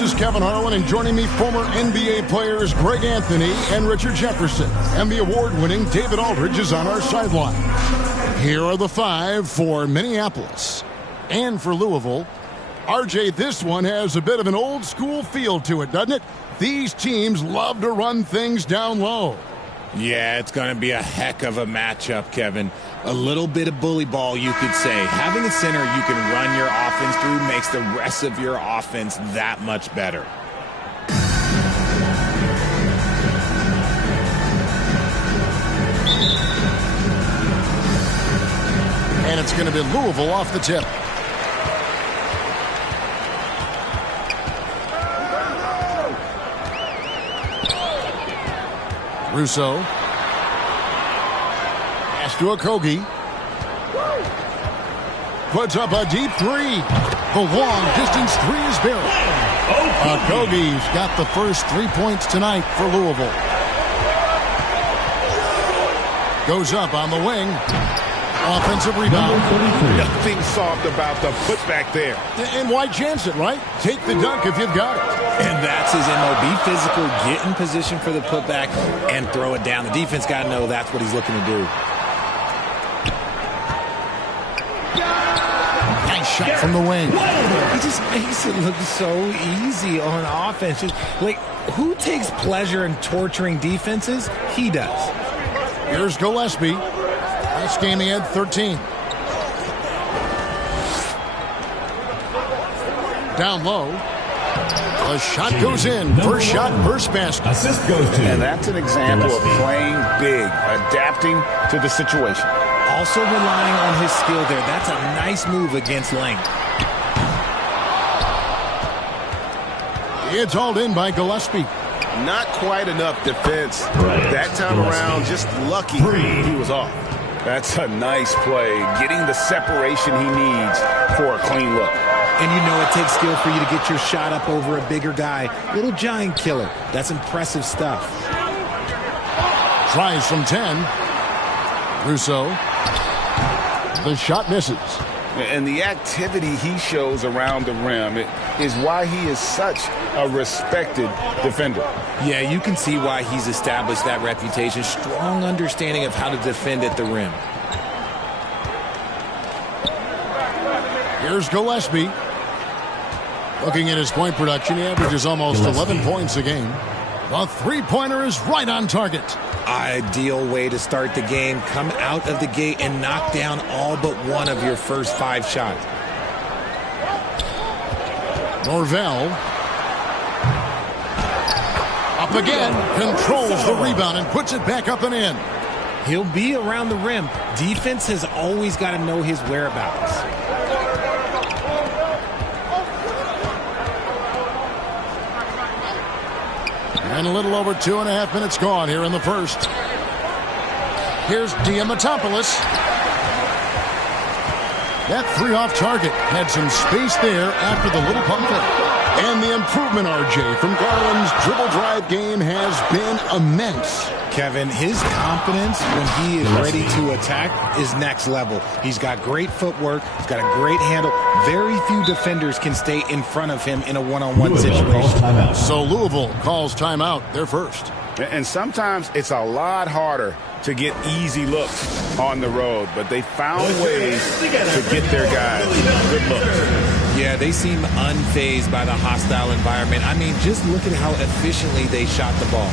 This is Kevin Harlan, and joining me, former NBA players Greg Anthony and Richard Jefferson. And the award-winning David Aldridge is on our sideline. Here are the five for Minneapolis. And for Louisville, RJ, this one has a bit of an old-school feel to it, doesn't it? These teams love to run things down low. Yeah, it's going to be a heck of a matchup, Kevin. A little bit of bully ball, you could say. Having a center you can run your offense through makes the rest of your offense that much better. And it's going to be Louisville off the tip. Russo. Pass to Okogie. Puts up a deep three. The long distance three is buried. Okogie's got the first 3 points tonight for Louisville. Goes up on the wing. Offensive rebound. Nothing soft about the putback there. And why chance it, right? Take the dunk if you've got it. And that's his MO. Be physical, get in position for the putback, and throw it down. The defense got to know that's what he's looking to do. Nice shot from the wing. He just makes it look so easy on offense. Like, who takes pleasure in torturing defenses? He does. Here's Gillespie. Last game he had 13. Down low. The shot goes in. First shot, first basket. Assist goes to. And that's an example of playing big, adapting to the situation. Also relying on his skill there. That's a nice move against length. It's hauled in by Gillespie. Not quite enough defense. That time around, just lucky he was off. That's a nice play, getting the separation he needs for a clean look. And you know it takes skill for you to get your shot up over a bigger guy. Little giant killer. That's impressive stuff. Tries from 10. Russo. The shot misses. And the activity he shows around the rim is why he is such a respected defender. Yeah, you can see why he's established that reputation. Strong understanding of how to defend at the rim. Here's Gillespie. Looking at his point production, he averages almost 11 points a game. The three-pointer is right on target. Ideal way to start the game. Come out of the gate and knock down all but one of your first 5 shots. Norvell. Up again. Controls the rebound and puts it back up and in. He'll be around the rim. Defense has always got to know his whereabouts. And a little over 2.5 minutes gone here in the first. Here's Diamantopoulos. That three off target had some space there after the little pump fake. And the improvement, RJ, from Garland's dribble drive game has been immense. Kevin, his confidence when he is ready to attack is next level. He's got great footwork. He's got a great handle. Very few defenders can stay in front of him in a one-on-one situation. So Louisville calls timeout, their first. And sometimes it's a lot harder to get easy looks on the road, but they found ways to get their guys good looks. Yeah, they seem unfazed by the hostile environment. I mean, just look at how efficiently they shot the ball.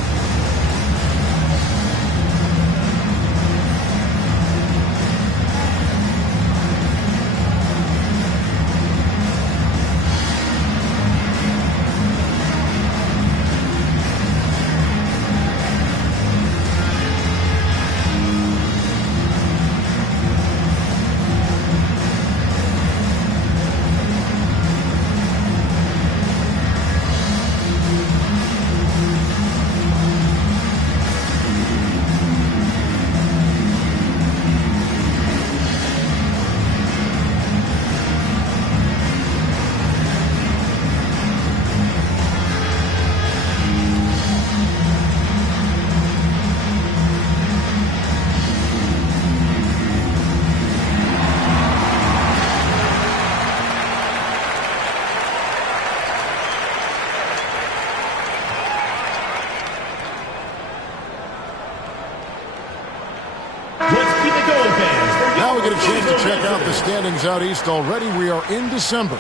standings out east already. We are in December.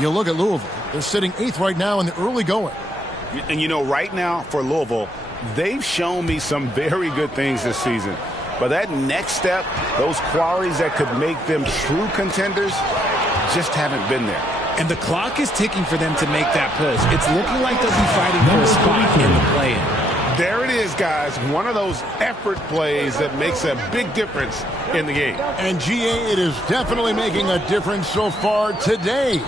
You look at Louisville. They're sitting 8th right now in the early going. And you know, right now for Louisville, they've shown me some very good things this season. But that next step, those qualities that could make them true contenders, just haven't been there. And the clock is ticking for them to make that push. It's looking like they'll be fighting for a spot in the play-in. There it is, guys. One of those effort plays that makes a big difference in the game. And GA, it is definitely making a difference so far today.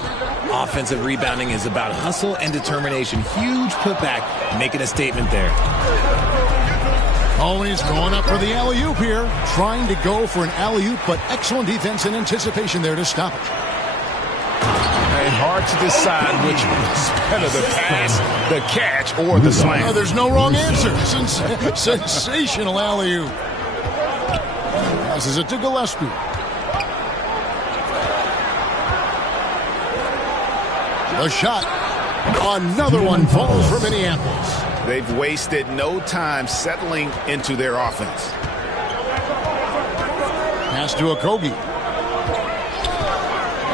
Offensive rebounding is about hustle and determination. Huge putback, making a statement there. Always going up for the alley-oop here. Trying to go for an alley-oop, but excellent defense and anticipation there to stop it. And hard to decide which is better, the pass, the catch, or the slam. Oh, there's no wrong answer. Sensational alley-oop. Passes it to Gillespie. The shot. Another one falls for Minneapolis. They've wasted no time settling into their offense. Pass to Okogie.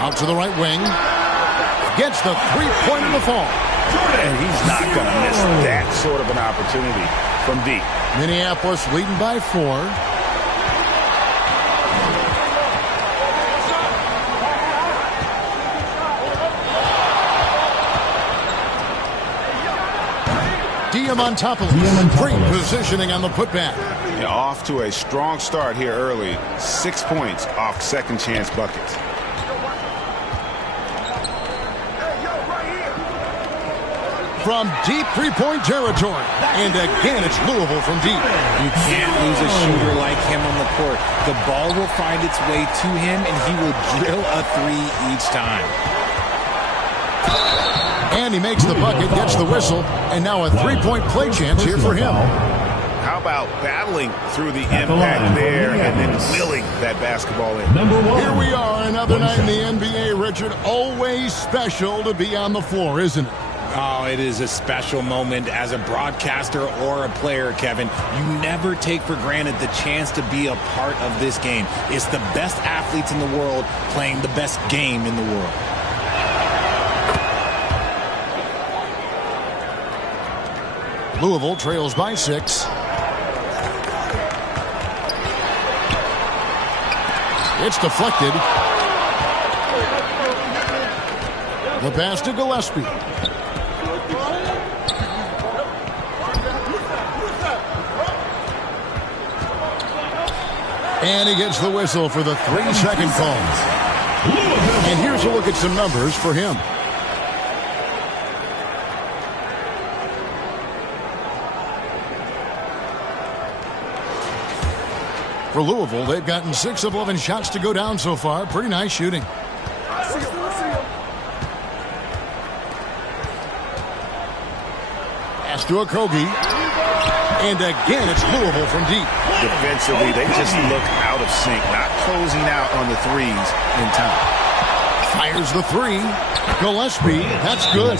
Out to the right wing. Gets the three-point in the fall. And he's not going to miss that sort of an opportunity from deep. Minneapolis leading by 4. Diamantopoulos. Great positioning on the putback. Yeah, off to a strong start here early. 6 points off second chance buckets. From deep three-point territory. And again, it's Louisville from deep. You can't lose a shooter like him on the court. The ball will find its way to him, and he will drill a three each time. And he makes the bucket, gets the whistle, and now a three-point play chance here for him. How about battling through the impact there and then wheeling that basketball in? Here we are, another night in the NBA, Richard. Always special to be on the floor, isn't it? Oh, it is a special moment as a broadcaster or a player, Kevin. You never take for granted the chance to be a part of this game. It's the best athletes in the world playing the best game in the world. Louisville trails by 6. It's deflected. The pass to Gillespie. And he gets the whistle for the 3-second call. And here's a look at some numbers for him. For Louisville, they've gotten 6 of 11 shots to go down so far. Pretty nice shooting. Pass to Okogie. And again, it's Louisville from deep. Defensively, they just look out of sync, not closing out on the threes in time. Fires the 3. Gillespie, that's good.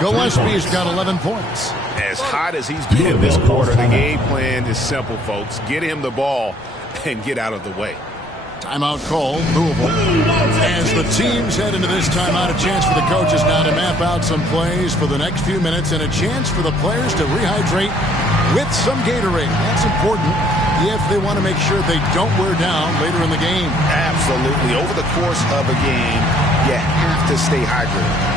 Gillespie's got 11 points. As hot as he's been this quarter, the game plan is simple, folks. Get him the ball and get out of the way. Timeout call, Louisville. As the teams head into this timeout, a chance for the coaches now to map out some plays for the next few minutes and a chance for the players to rehydrate with some Gatorade. That's important if they want to make sure they don't wear down later in the game. Absolutely. Over the course of a game, you have to stay hydrated.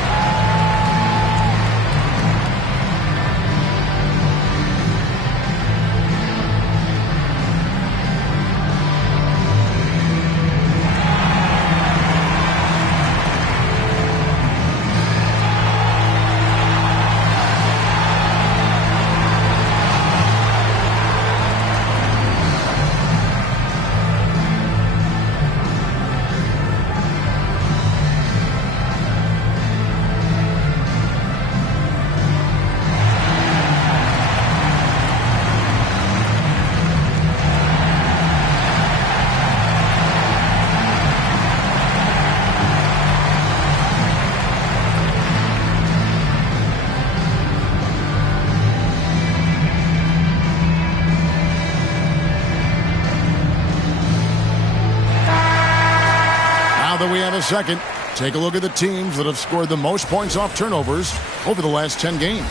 second. Take a look at the teams that have scored the most points off turnovers over the last 10 games.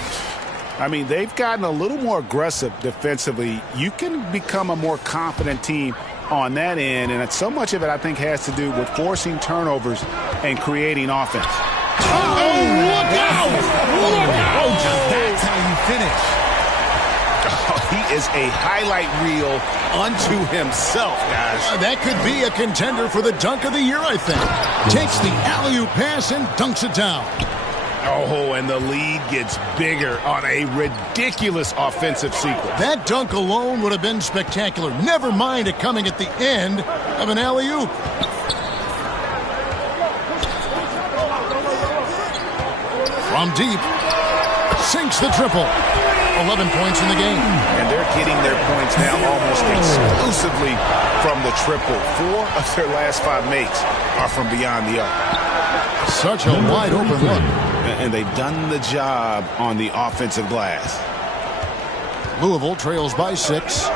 I mean, they've gotten a little more aggressive defensively. You can become a more confident team on that end, and so much of it, I think, has to do with forcing turnovers and creating offense. Oh, look out! Look out! That's how you finish. He is a highlight reel unto himself, guys. That could be a contender for the dunk of the year, I think. Takes the alley-oop pass and dunks it down. Oh, and the lead gets bigger on a ridiculous offensive sequence. That dunk alone would have been spectacular. Never mind it coming at the end of an alley-oop. From deep, sinks the triple. 11 points in the game. And they're getting their points now almost exclusively from the triple. 4 of their last 5 makes are from beyond the arc. Such a wide open look. And they've done the job on the offensive glass. Louisville trails by 6.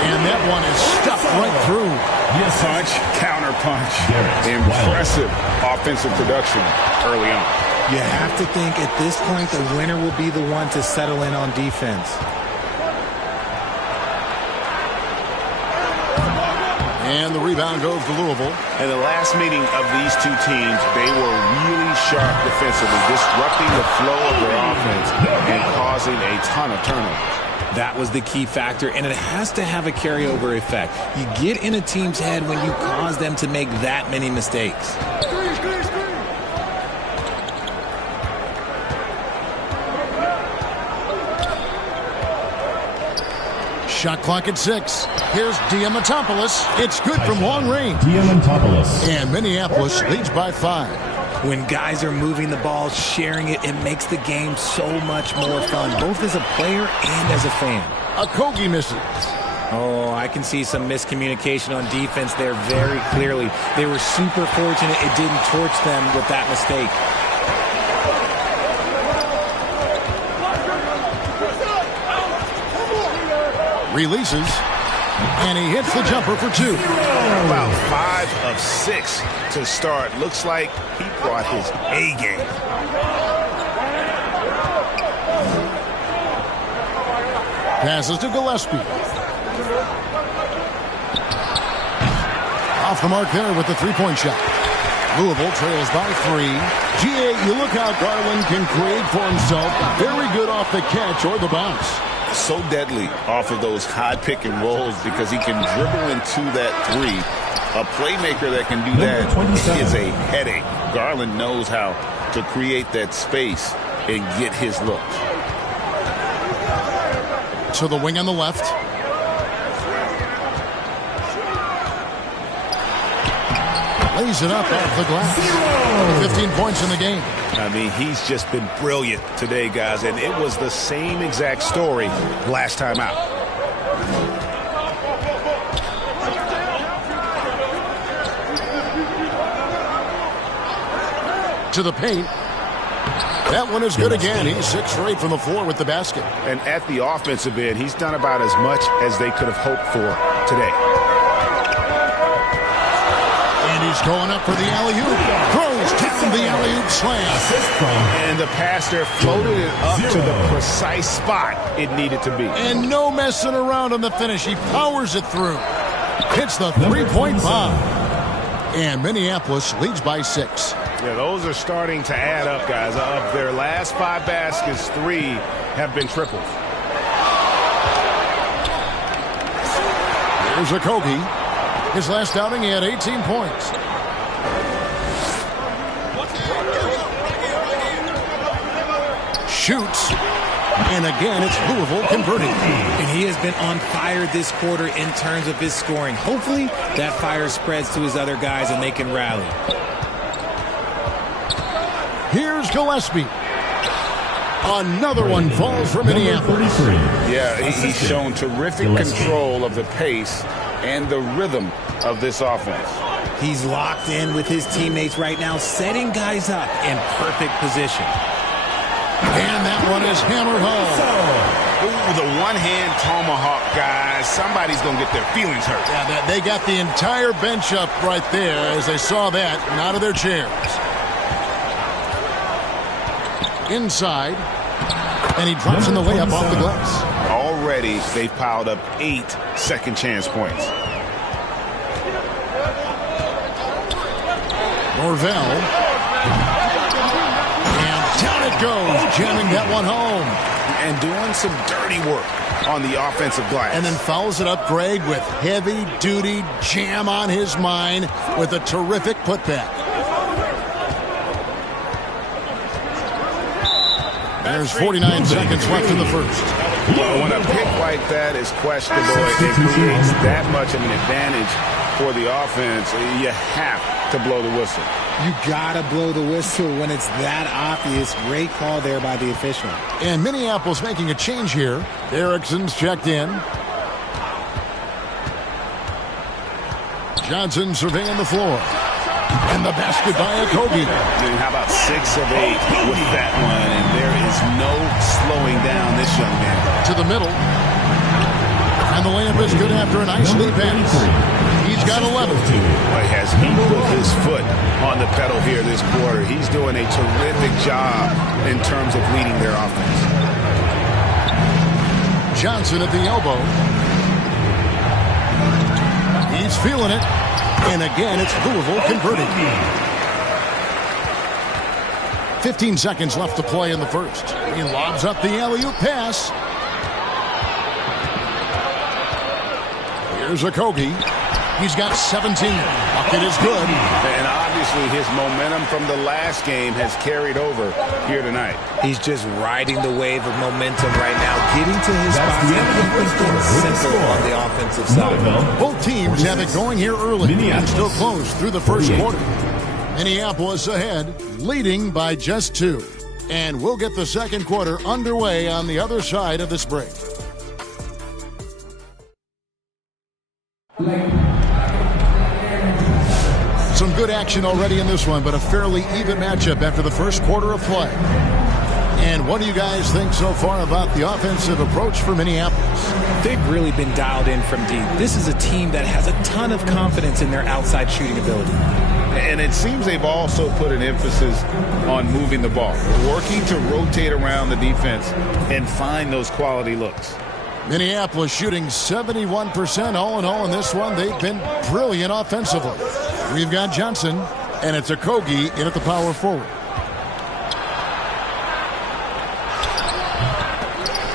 And that one is stuffed right through. Yes, punch, counter punch. Impressive offensive production early on. You have to think at this point the winner will be the one to settle in on defense. And the rebound goes to Louisville. In the last meeting of these two teams, they were really sharp defensively, disrupting the flow of their offense and causing a ton of turnovers. That was the key factor, and it has to have a carryover effect. You get in a team's head when you cause them to make that many mistakes. Shot clock at 6. Here's Diamantopoulos. It's good from long range. Diamantopoulos. And Minneapolis leads by 5. When guys are moving the ball, sharing it, it makes the game so much more fun, both as a player and as a fan. Okogie misses. Oh, I can see some miscommunication on defense there very clearly. They were super fortunate it didn't torch them with that mistake. Releases. And he hits the jumper for 2. About 5 of 6 to start. Looks like he brought his A game. Passes to Gillespie. Off the mark there with the three-point shot. Louisville trails by 3. G.A., you look how Garland can create for himself. Very good off the catch or the bounce. So deadly off of those high pick and rolls because he can dribble into that 3. A playmaker that can do that is a headache. Garland knows how to create that space and get his look. To the wing on the left. Lays it up off the glass. 15 points in the game. I mean, he's just been brilliant today, guys, and it was the same exact story last time out. To the paint. That one is good again. He's 6 for 8 from the floor with the basket. And at the offensive end, he's done about as much as they could have hoped for today. And he's going up for the alley-oop. Throws down the alley-oop slam. And the pass there floated it up to the precise spot it needed to be. And no messing around on the finish. He powers it through. Hits the three-point bomb. And Minneapolis leads by 6. Yeah, those are starting to add up, guys. Of their last 5 baskets, 3 have been triples. Here's Okogie. His last outing, he had 18 points. Shoots. And again, it's Louisville converting. And he has been on fire this quarter in terms of his scoring. Hopefully, that fire spreads to his other guys and they can rally. Here's Gillespie. Another one falls for Minneapolis. Yeah, he's shown terrific control of the pace and the rhythm of this offense. He's locked in with his teammates right now, setting guys up in perfect position. And that one is hammered home. Ooh, the one-hand tomahawk, guys. Somebody's going to get their feelings hurt. Yeah, they got the entire bench up right there as they saw that and out of their chairs. Inside. And he drops in the layup off the glass. Already, they've piled up 8 second chance points. Norvell. And down it goes, jamming that one home. And doing some dirty work on the offensive glass. And then fouls it up, Greg, with heavy-duty jam on his mind with a terrific putback. There's 49 seconds left in the first. Well, when a pick like that is questionable, it creates that much of an advantage for the offense. You have to blow the whistle. You gotta blow the whistle when it's that obvious. Great call there by the official. And Minneapolis making a change here. Erickson's checked in. Johnson surveying the floor. And the basket by Okogie. And how about 6 of 8 with that one? And there is no slowing down this young man. To the middle. And the layup is good after a nice lead pass. He's got 11. Has he put his foot on the pedal here this quarter? He's doing a terrific job in terms of leading their offense. Johnson at the elbow. He's feeling it. And again, it's Louisville converting. 15 seconds left to play in the first. He lobs up the alley-oop pass. Here's Okogie. He's got 17. Bucket is good. And obviously his momentum from the last game has carried over here tonight. He's just riding the wave of momentum right now, getting to his spots and keeping things simple on the offensive side. Both teams have it going here early and still close through the first quarter. Minneapolis ahead, leading by just 2. And we'll get the second quarter underway on the other side of this break. Some good action already in this one, but a fairly even matchup after the first quarter of play. And what do you guys think so far about the offensive approach for Minneapolis? They've really been dialed in from deep. This is a team that has a ton of confidence in their outside shooting ability. And it seems they've also put an emphasis on moving the ball, working to rotate around the defense and find those quality looks. Minneapolis shooting 71% all in all in this one. They've been brilliant offensively. We've got Johnson, and it's Okogie in at the power forward.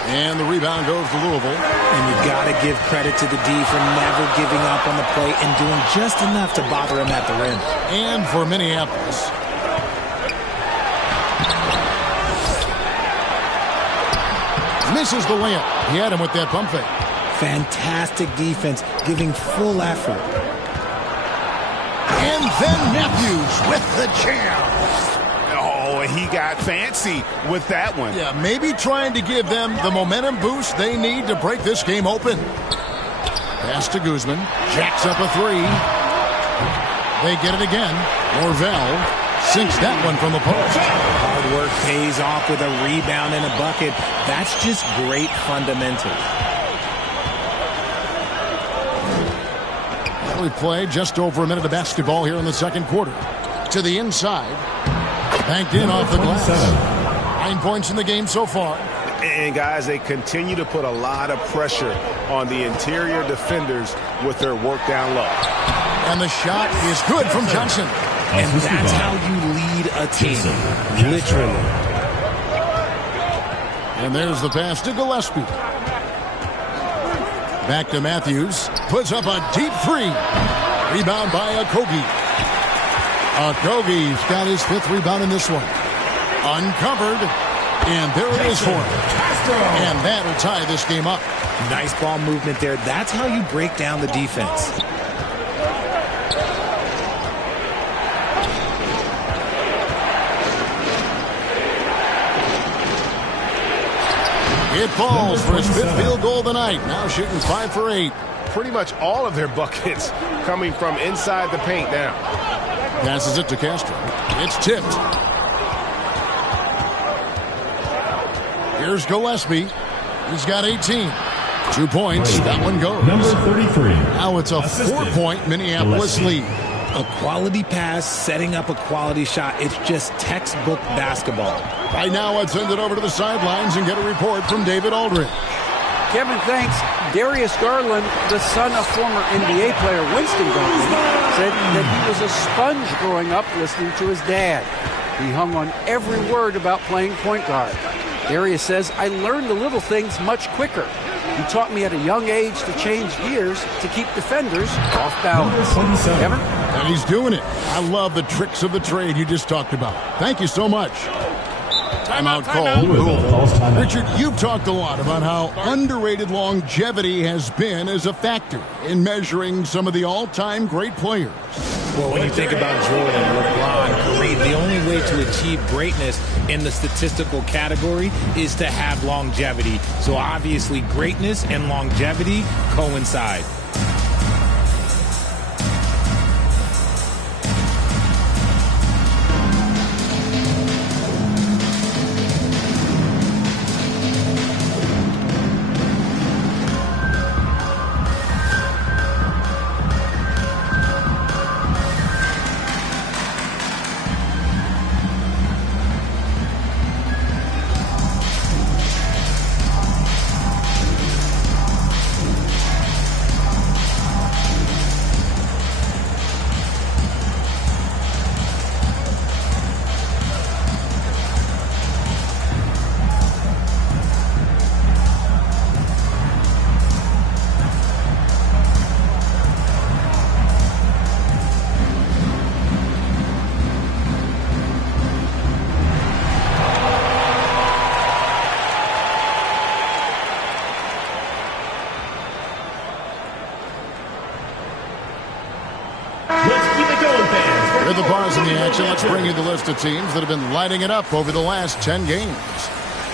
And the rebound goes to Louisville. And you got to give credit to the D for never giving up on the play and doing just enough to bother him at the rim. And for Minneapolis. Misses the layup. He had him with that pump fake. Fantastic defense, giving full effort. And then Matthews with the jam. Oh, he got fancy with that one. Yeah, maybe trying to give them the momentum boost they need to break this game open. Pass to Guzman. Jacks up a 3. They get it again. Norvell sinks that one from the post. Hard work pays off with a rebound and a bucket. That's just great fundamentals. We played just over a minute of basketball here in the second quarter. To the inside. Banked in off the glass. 9 points in the game so far. And, guys, they continue to put a lot of pressure on the interior defenders with their work down low. And the shot is good from Johnson. And that's how you lead a team. Literally. And there's the pass to Gillespie. Back to Matthews. Puts up a deep 3. Rebound by Okogie. Okogie's got his 5th rebound in this one. Uncovered. And there it is for him. And that'll tie this game up. Nice ball movement there. That's how you break down the defense. It falls for his 5th field goal of the night. Now shooting 5 for 8. Pretty much all of their buckets coming from inside the paint now. Passes it to Castro. It's tipped. Here's Gillespie. He's got 18. 2 points. That one goes. Number 33. Now it's a 4-point Minneapolis lead. A quality pass, setting up a quality shot. It's just textbook basketball. Right now, let's send it over to the sidelines and get a report from David Aldridge. Kevin, thanks. Darius Garland, the son of former NBA player Winston Garland, said that he was a sponge growing up listening to his dad. He hung on every word about playing point guard. Darius says, I learned the little things much quicker. He taught me at a young age to change gears to keep defenders off balance. Kevin? And he's doing it. I love the tricks of the trade you just talked about. Thank you so much. Timeout call. Richard, you've talked a lot about how underrated longevity has been as a factor in measuring some of the all-time great players. Well, when you think about Jordan, LeBron, Kareem, the only way to achieve greatness in the statistical category is to have longevity. So obviously greatness and longevity coincide. With the pause in the action, let's bring you the list of teams that have been lighting it up over the last 10 games.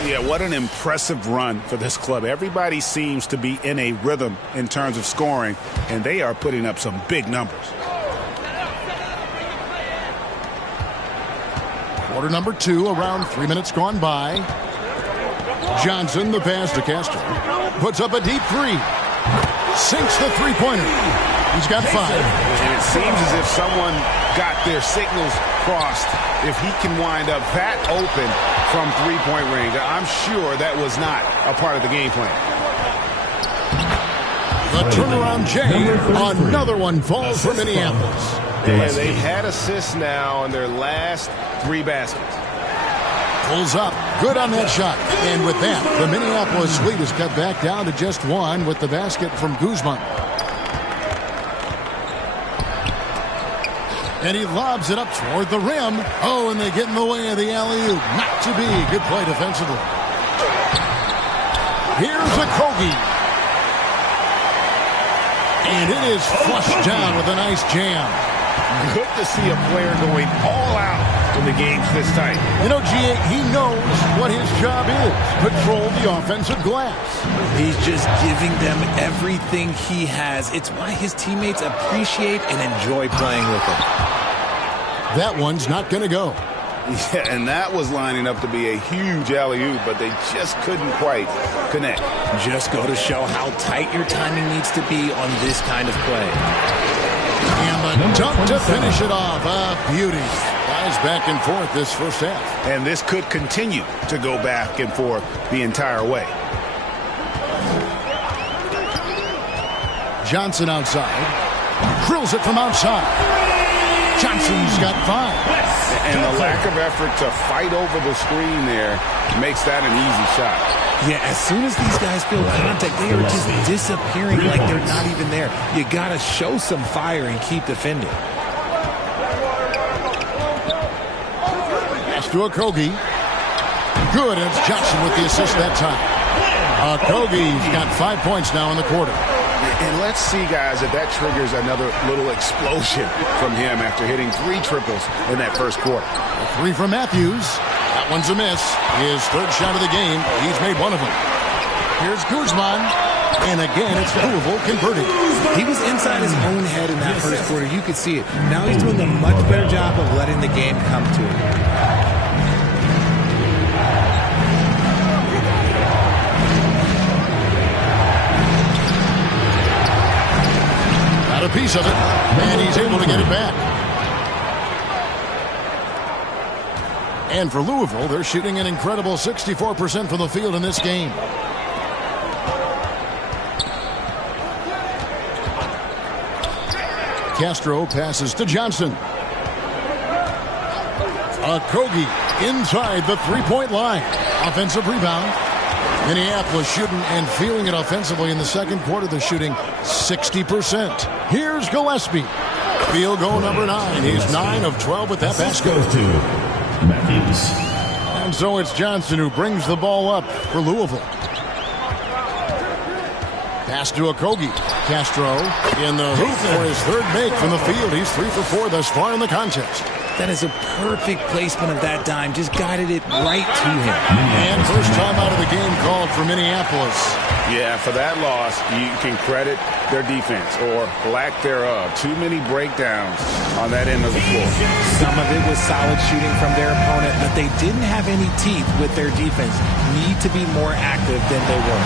Yeah, what an impressive run for this club. Everybody seems to be in a rhythm in terms of scoring, and they are putting up some big numbers. Quarter number 2, around 3 minutes gone by. Johnson, the pass to Castro. Puts up a deep three. Sinks the three-pointer. He's got 5. And it seems as if someone got their signals crossed. If he can wind up that open from three-point range, I'm sure that was not a part of the game plan. The turnaround Jay. Another one falls for Minneapolis. And they've had assists now on their last 3 baskets. Pulls up. Good on that shot. And with that, the Minneapolis lead is cut back down to just 1 with the basket from Guzman. And he lobs it up toward the rim. Oh, and they get in the way of the alley-oop. Not to be. Good play defensively. Here's a Kogi. And it is flushed down with a nice jam. Good to see a player going all out when the game's this tight. You know, G.A., he knows what his job is. Control the offensive glass. He's just giving them everything he has. It's why his teammates appreciate and enjoy playing with him. That one's not going to go. Yeah, and that was lining up to be a huge alley-oop, but they just couldn't quite connect. Just go to show how tight your timing needs to be on this kind of play. And the dunk to finish it off. A beauty. Guys back and forth this first half. And this could continue to go back and forth the entire way. Johnson outside. Drills it from outside. Johnson's got 5. And the lack of effort to fight over the screen there makes that an easy shot. Yeah, as soon as these guys feel contact, they are just disappearing like they're not even there. You got to show some fire and keep defending. Pass to Okogie. Good, and it's Johnson with the assist that time. Okogie's got 5 points now in the quarter. And let's see, guys, if that triggers another little explosion from him after hitting 3 triples in that first quarter. A 3 from Matthews. That one's a miss. His 3rd shot of the game. He's made 1 of them. Here's Guzman. And again, it's Louisville converting. He was inside his own head in that first quarter. You could see it. Now he's doing a much better job of letting the game come to him. piece of it, and he's able to get it back. And for Louisville, they're shooting an incredible 64% from the field in this game. Castro passes to Johnson. Okogie inside the three-point line. Offensive rebound. Minneapolis shooting and feeling it offensively in the second quarter. They're shooting 60%. Here's Gillespie. Field goal number 9. He's 9 of 12 with that basket. Goes to Matthews. And so it's Johnson who brings the ball up for Louisville. Pass to Okogie. Castro in the hoop for his third make from the field. He's 3 for 4 thus far in the contest. That is a perfect placement of that dime. Just guided it right to him. And first time out of the game called for Minneapolis. Yeah, for that loss, you can credit their defense or lack thereof. Too many breakdowns on that end of the floor. Some of it was solid shooting from their opponent, but they didn't have any teeth with their defense. Need to be more active than they were.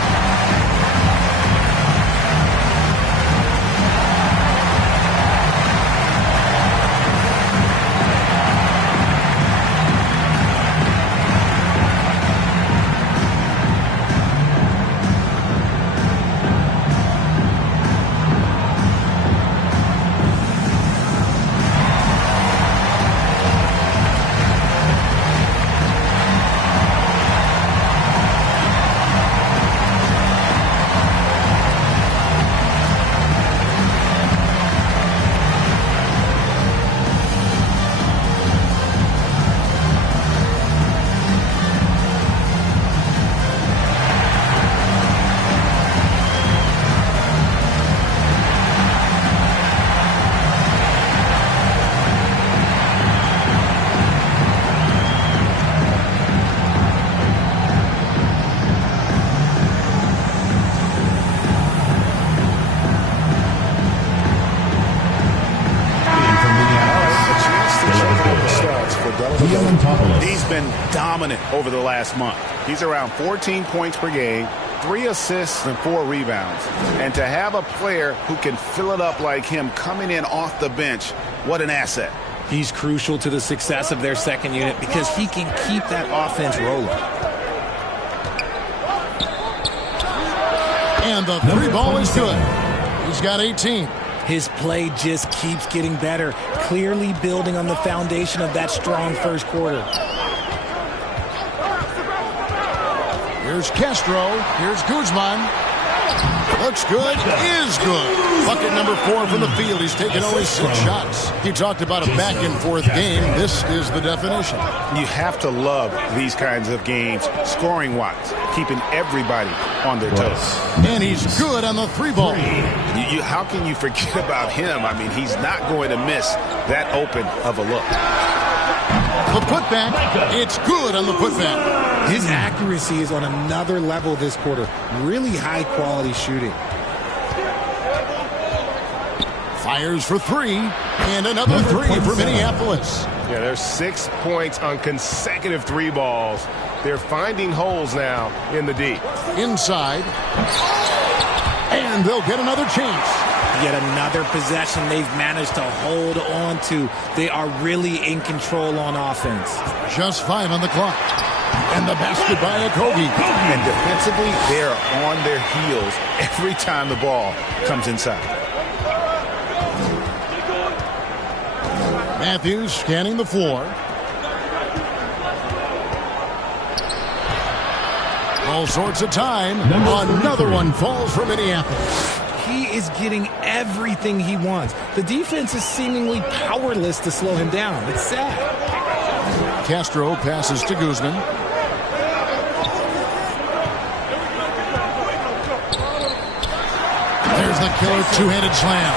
He's been dominant over the last month. He's around 14 points per game, 3 assists and 4 rebounds. And to have a player who can fill it up like him coming in off the bench, what an asset. He's crucial to the success of their second unit because he can keep that offense rolling. And the three ball is good. He's got 18. His play just keeps getting better, clearly building on the foundation of that strong first quarter. Here's Castro. Here's Guzman. Looks good. Is good. Bucket number 4 from the field. He's taken only 6 shots. He talked about a back-and-forth game. This is the definition. You have to love these kinds of games, scoring-wise, keeping everybody on their toes. And he's good on the 3-ball. How can you forget about him? I mean, he's not going to miss that open of a look. The putback, it's good on the putback. His accuracy is on another level this quarter. Really high-quality shooting. Fires for 3, and another 3 for Minneapolis. Yeah, there's 6 points on consecutive 3 balls. They're finding holes now in the D. Inside. And they'll get another chance. Yet another possession they've managed to hold on to. They are really in control on offense. Just 5 on the clock. And the basket by Okogie. And defensively, they're on their heels every time the ball comes inside. Matthews scanning the floor. All sorts of time. Another one falls for Minneapolis. He is getting everything he wants. The defense is seemingly powerless to slow him down. It's sad. Castro passes to Guzman. There's the killer two-handed slam.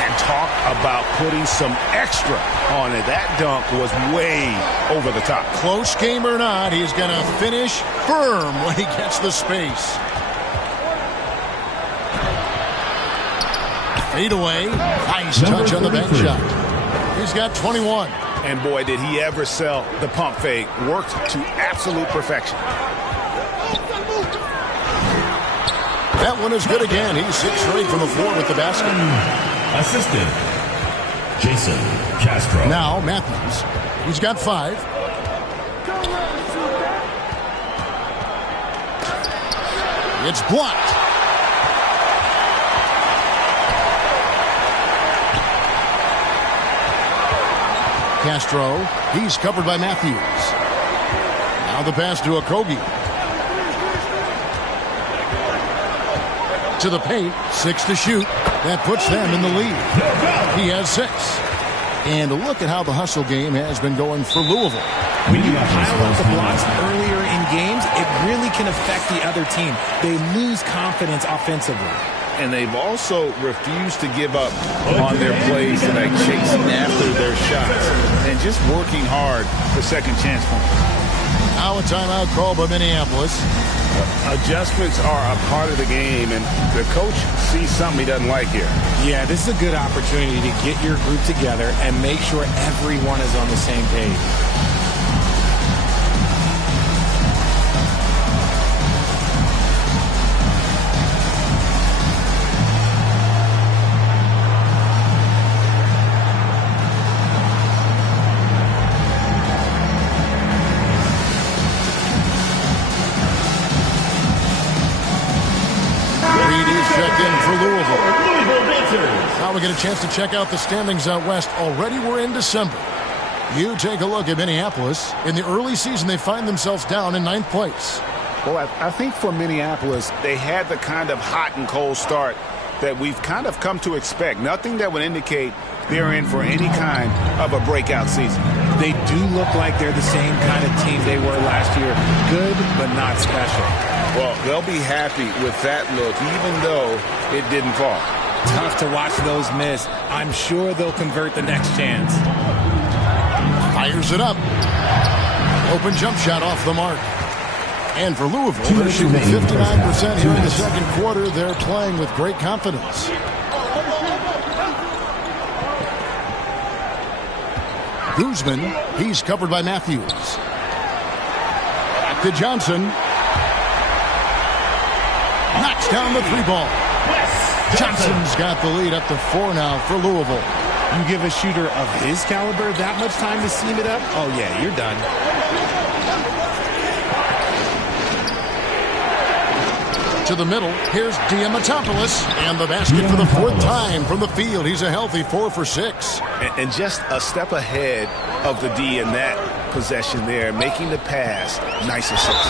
And talk about putting some extra on it. That dunk was way over the top. Close game or not, he's going to finish firm when he gets the space. Fade away. Nice touch on the bank shot. He's got 21. And boy, did he ever sell the pump fake. Worked to absolute perfection. That one is good again. He's 6 straight from the floor with the basket. Assistant, Jason Castro. Now Matthews. He's got 5. It's blocked. Castro. He's covered by Matthews. Now the pass to Okogie. To the paint. 6 to shoot. That puts them in the lead. He has 6. And look at how the hustle game has been going for Louisville. When you pile up the blocks earlier in games, it really can affect the other team. They lose confidence offensively. And they've also refused to give up on their plays, like chasing after their shots and just working hard for second chance points. Now a timeout called by Minneapolis. Adjustments are a part of the game, and the coach sees something he doesn't like here. Yeah, this is a good opportunity to get your group together and make sure everyone is on the same page. Now we get a chance to check out the standings out west. Already we're in December. You take a look at Minneapolis. In the early season, they find themselves down in 9th place. Well, I think for Minneapolis, they had the kind of hot and cold start that we've kind of come to expect. Nothing that would indicate they're in for any kind of a breakout season. They do look like they're the same kind of team they were last year. Good, but not special. Well, they'll be happy with that look, even though it didn't fall. Tough to watch those miss. I'm sure they'll convert the next chance. Fires it up. Open jump shot off the mark. And for Louisville, they're shooting 59% here in the second quarter. They're playing with great confidence. Guzman, he's covered by Matthews. Back to Johnson. Knocks down the 3-ball. Johnson's got the lead up to 4 now for Louisville. You give a shooter of his caliber that much time to seam it up? Oh, yeah, you're done. To the middle, here's Diamantopoulos, and the basket for the 4th time from the field. He's a healthy 4 for 6. And just a step ahead of the D in that possession there, making the pass. Nice assist.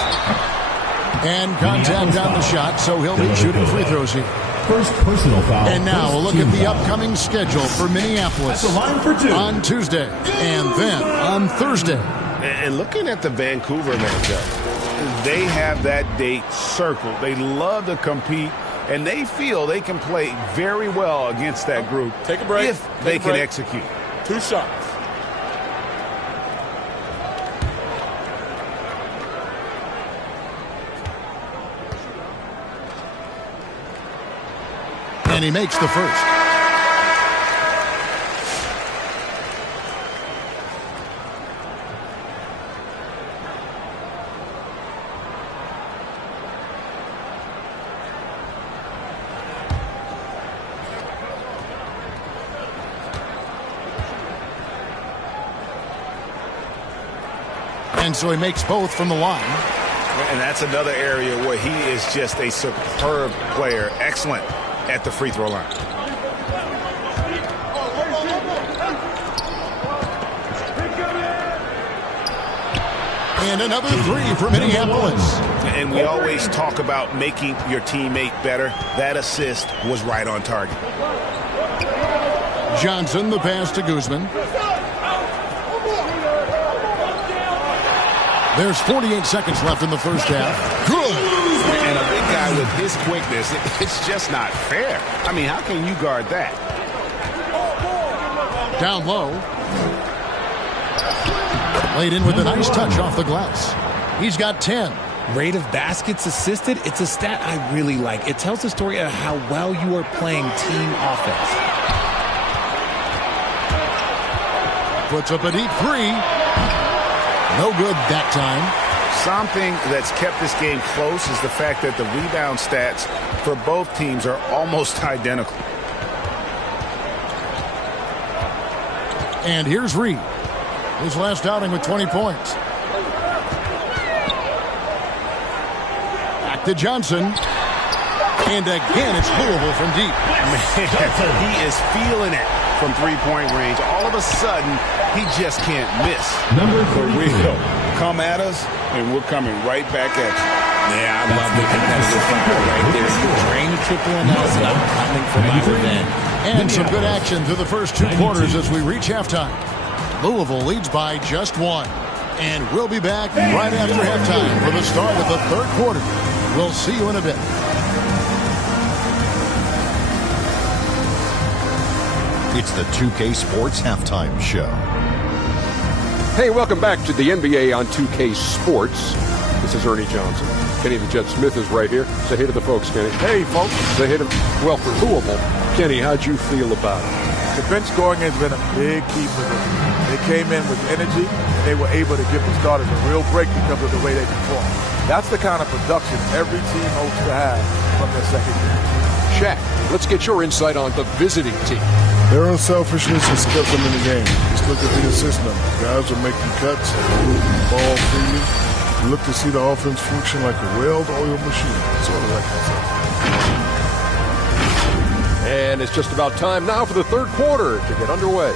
And contact on the shot, so he'll be shooting free throws here. First personal foul. And now we'll look at the upcoming schedule for Minneapolis At the line for 2. on Tuesday and then on Thursday. And looking at the Vancouver matchup, they have that date circled. They love to compete, and they feel they can play very well against that group. Take a break. If they can execute. 2 shots. And he makes the first. And so he makes both from the line. And that's another area where he is just a superb player. Excellent at the free throw line. And another 3 for Minneapolis. And we always talk about making your teammate better. That assist was right on target. Johnson, the pass to Guzman. There's 48 seconds left in the first half. Good. And a big guy with his quickness, it's just not fair. I mean, how can you guard that? Down low. Laid in with a nice touch off the glass. He's got 10. Rate of baskets assisted, it's a stat I really like. It tells the story of how well you are playing team offense. Puts up a deep 3. No good that time. Something that's kept this game close is the fact that the rebound stats for both teams are almost identical. And here's Reed. His last outing with 20 points. Back to Johnson. And again, it's Louisville from deep. Man, he is feeling it from three-point range. All of a sudden, he just can't miss. For real. Come at us, and we're coming right back at you. Yeah, I love the competitive fire right there. You drain the triple on us, and I'm coming for my revenge. And some good action through the first two quarters as we reach halftime. Louisville leads by just one. And we'll be back right after halftime for the start of the third quarter. We'll see you in a bit. It's the 2K Sports Halftime Show. Hey, welcome back to the NBA on 2K Sports. This is Ernie Johnson. Kenny the Jet Smith is right here. Say hey to the folks, Kenny. Hey, folks. Say hey to, well, for Louisville. Kenny, how'd you feel about it? The bench scoring has been a big key for them. They came in with energy, and they were able to give the starters a real break because of the way they performed. That's the kind of production every team hopes to have from their second game. Shaq, let's get your insight on the visiting team. Their unselfishness has kept them in the game. Just look at the assist numbers. Guys are making cuts, moving the ball freely. You look to see the offense function like a well-oiled machine. Sort of like that. And it's just about time now for the third quarter to get underway.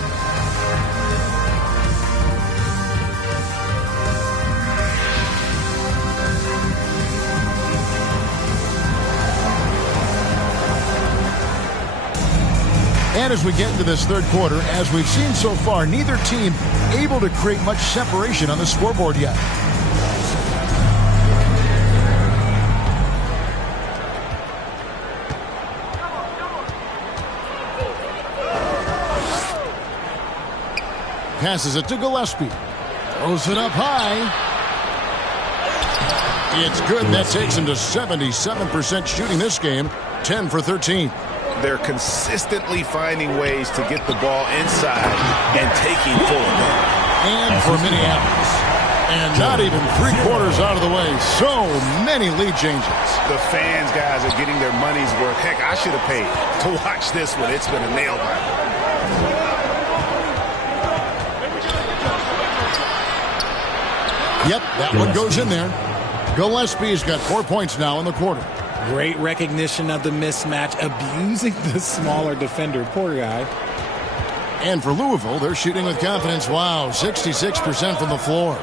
And as we get into this third quarter, as we've seen so far, neither team able to create much separation on the scoreboard yet. Passes it to Gillespie. Throws it up high. It's good. That takes him to 77% shooting this game. 10 for 13. They're consistently finding ways to get the ball inside and taking full advantage. And for Minneapolis. And not even 3/4 out of the way. So many lead changes. The fans, guys, are getting their money's worth. Heck, I should have paid to watch this one. It's been a nail biter. Yep, that one goes in there. Gillespie's got 4 points now in the quarter. Great recognition of the mismatch, abusing the smaller defender. Poor guy. And for Louisville, they're shooting with confidence. Wow, 66% from the floor.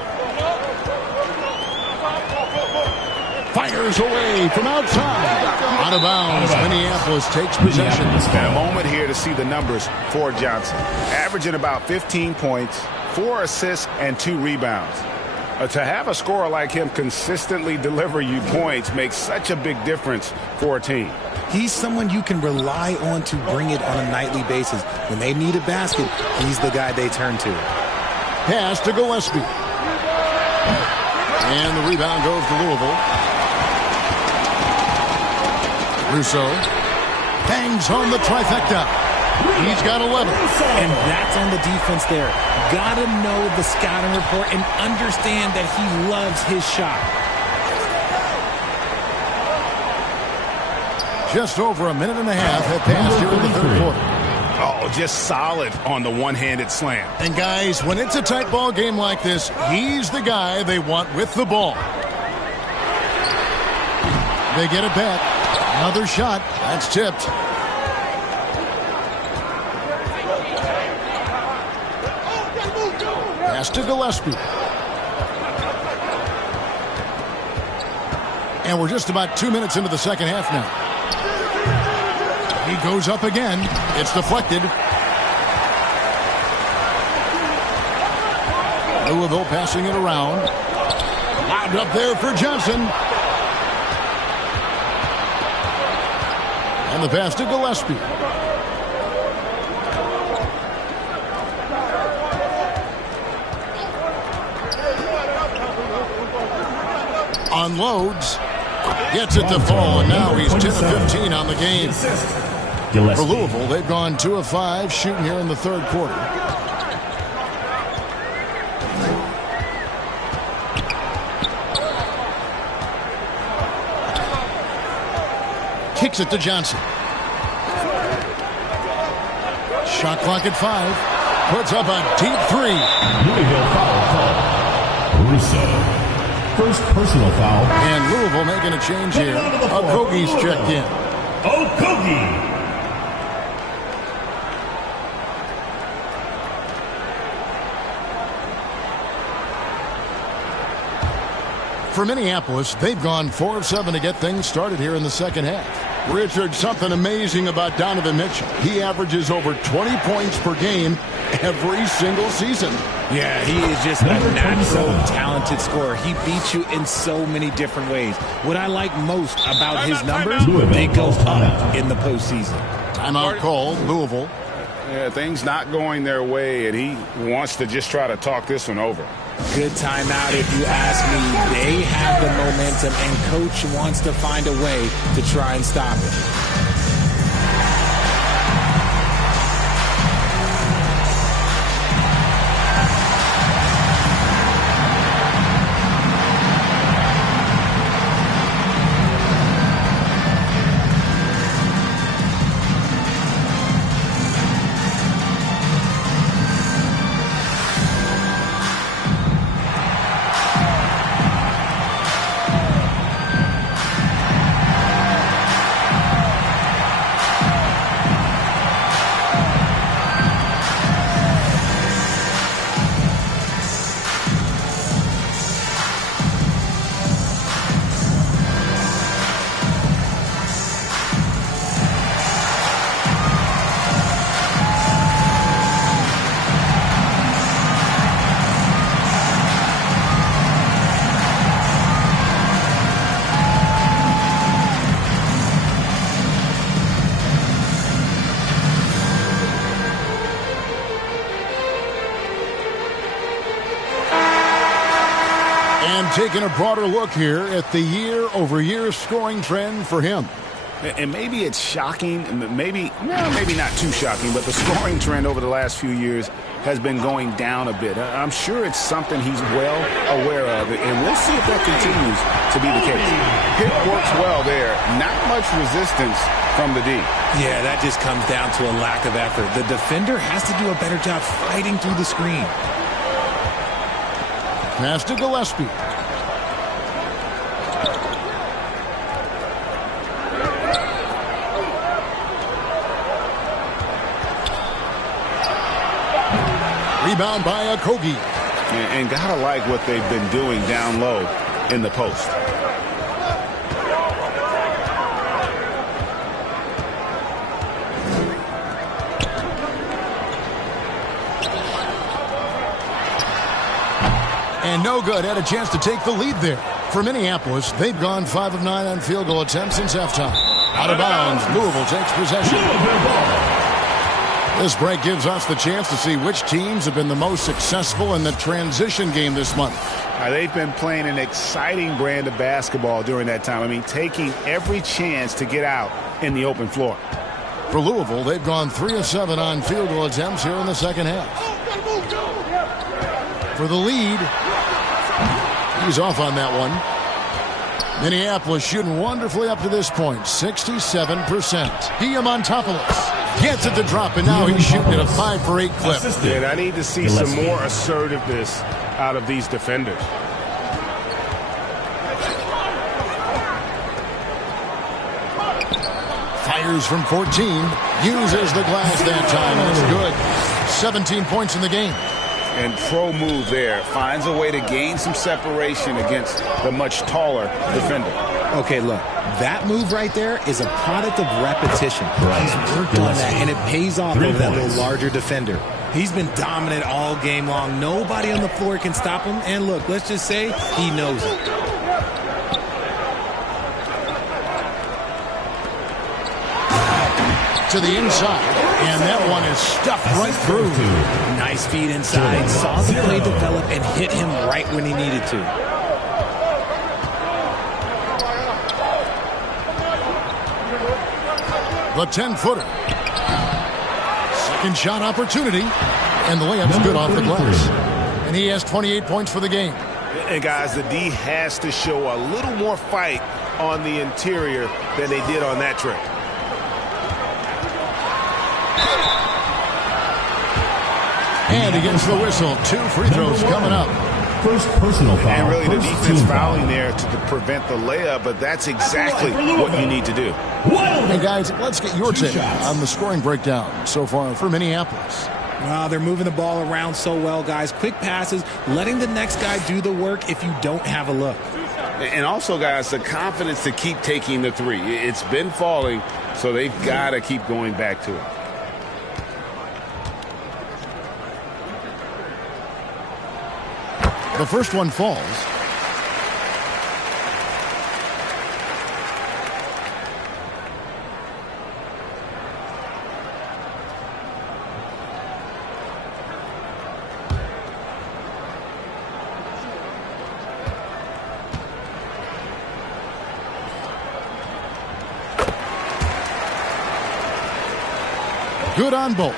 Fires away from outside. Out of bounds. Minneapolis takes possession. A moment here to see the numbers for Johnson. Averaging about 15 points, 4 assists, and 2 rebounds. To have a scorer like him consistently deliver you points makes such a big difference for a team. He's someone you can rely on to bring it on a nightly basis. When they need a basket, he's the guy they turn to. Pass to Gillespie. And the rebound goes to Louisville. Russo hangs on the trifecta. He's got 11. And that's on the defense there. Gotta know the scouting report and understand that he loves his shot. Just over a minute and a half have passed here in the third quarter. Oh, just solid on the one-handed slam. And guys, when it's a tight ball game like this, he's the guy they want with the ball. They get it back. Another shot. That's tipped. Pass to Gillespie. And we're just about 2 minutes into the second half now. He goes up again. It's deflected. Louisville passing it around. Lobbed up there for Johnson. And the pass to Gillespie. Unloads. Gets it to fall, and now he's 10 of 15 on the game. For Louisville, they've gone 2 of 5 shooting here in the third quarter. Kicks it to Johnson. Shot clock at 5. Puts up a deep 3. Louisville foul call. Russo. First personal foul. And Louisville making a change here. Okogie's checked in. Okogie. For Minneapolis, they've gone 4 of 7 to get things started here in the second half. Richard, something amazing about Donovan Mitchell. He averages over 20 points per game every single season. Yeah, he is just a natural, talented scorer. He beats you in so many different ways. What I like most about his numbers, they go up in the postseason. Timeout called, Louisville. Yeah, things not going their way, and he wants to just try to talk this one over. Good timeout if you ask me. They have the momentum, and Coach wants to find a way to try and stop it. Taking a broader look here at the year-over-year scoring trend for him. And maybe it's shocking, maybe not too shocking, but the scoring trend over the last few years has been going down a bit. I'm sure it's something he's well aware of, and we'll see if that continues to be the case. Hit works well there. Not much resistance from the D. Yeah, that just comes down to a lack of effort. The defender has to do a better job fighting through the screen. Pass to Gillespie. Rebound by Okogie. And gotta like what they've been doing down low in the post. And no good. Had a chance to take the lead there. For Minneapolis, they've gone 5 of 9 on field goal attempts since halftime. Out of bounds, Louisville takes possession. This break gives us the chance to see which teams have been the most successful in the transition game this month. They've been playing an exciting brand of basketball during that time. I mean, taking every chance to get out in the open floor. For Louisville, they've gone 3 of 7 on field goal attempts here in the second half. For the lead, he's off on that one. Minneapolis shooting wonderfully up to this point, 67%. Diamantopoulos gets it to drop, and now he's shooting at a 5 for 8 clip. And I need to see some more assertiveness out of these defenders. Fires from 14, uses the glass that time, and it's good. 17 points in the game. And pro move there, finds a way to gain some separation against the much taller defender. Okay, look, that move right there is a product of repetition. He's worked on that, and it pays off over that little larger defender. He's been dominant all game long. Nobody on the floor can stop him. And look, let's just say he knows it. To the inside, and that one is stuffed right through. Nice feed inside, saw the play develop and hit him right when he needed to. The 10-footer. Second shot opportunity, and the layup's good off the glass. And he has 28 points for the game. And guys, the D has to show a little more fight on the interior than they did on that trip. And he gets the whistle. 2 free throws coming up. First personal foul. And really the First defense team fouling foul. there to prevent the layup, but that's exactly what you need to do. Hey, guys, let's get your take on the scoring breakdown so far for Minneapolis. Wow, they're moving the ball around so well, guys. Quick passes, letting the next guy do the work if you don't have a look. And also, guys, the confidence to keep taking the three. It's been falling, so they've got to keep going back to it. The first one falls. Good on both.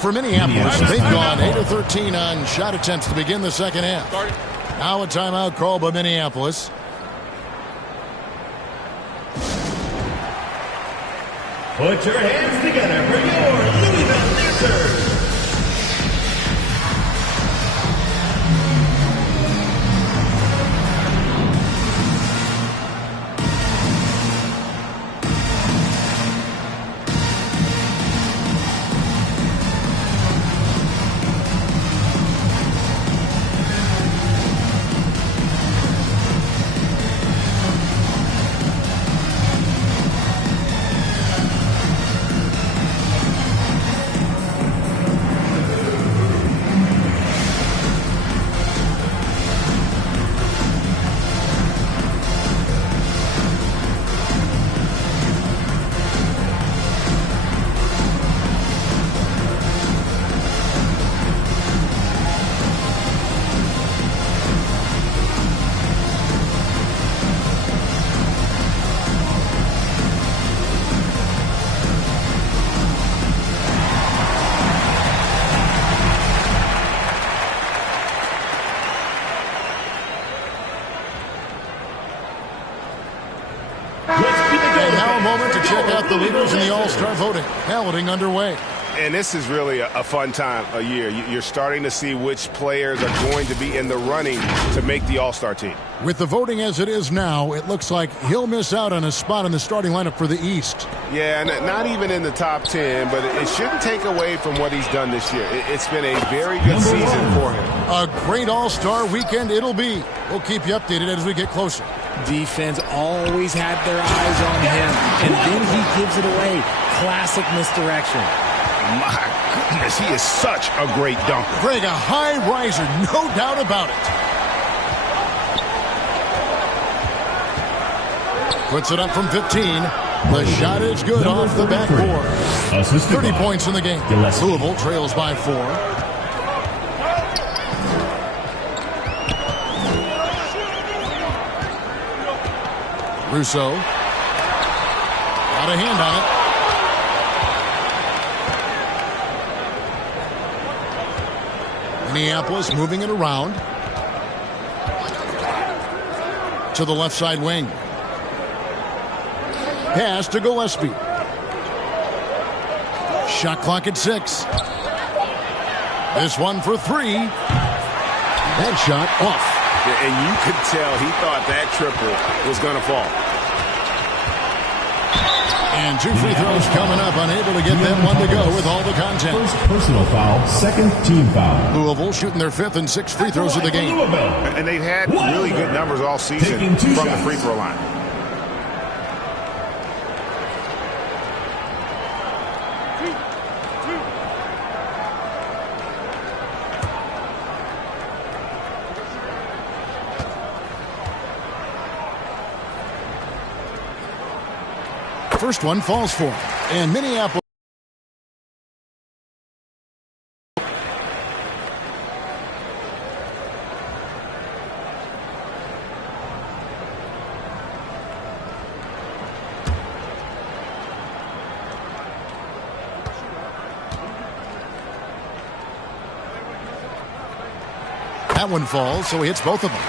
For Minneapolis, they've gone 8 of 13 on shot attempts to begin the second half. Now a timeout called by Minneapolis. Put your hands together for your Louisville Lacers. And now a moment to check out the leaders in the All-Star voting. Balloting underway. And this is really a fun time of year. You're starting to see which players are going to be in the running to make the All-Star team. With the voting as it is now, it looks like he'll miss out on a spot in the starting lineup for the East. Yeah, and not even in the top 10, but it shouldn't take away from what he's done this year. It's been a very good season for him. A great All-Star weekend it'll be. We'll keep you updated as we get closer. Defense always had their eyes on him, and then he gives it away. Classic misdirection. My goodness, he is such a great dunker. Greg, a high riser, no doubt about it. Puts it up from 15. The shot is good off the backboard. 30 points in the game. Louisville trails by 4. Russo. Got a hand on it. Minneapolis moving it around to the left side wing. Pass to Gillespie. Shot clock at 6. This one for 3. That shot off. And you could tell he thought that triple was going to fall. And 2 free throws coming up, unable to get them one to go with all the content. First personal foul, second team foul. Louisville shooting their 5th and 6th free throws of the game. And they've had really good numbers all season from the free throw line. First one falls for him. And Minneapolis. That one falls, so he hits both of them.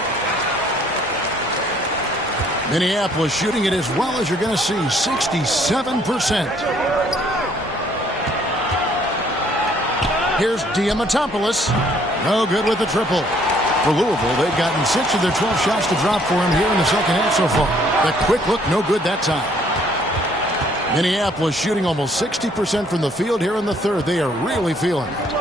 Minneapolis shooting it as well as you're going to see, 67%. Here's Diamantopoulos. No good with the triple. For Louisville, they've gotten 6 of their 12 shots to drop for him here in the second half so far. The quick look, no good that time. Minneapolis shooting almost 60% from the field here in the third. They are really feeling it.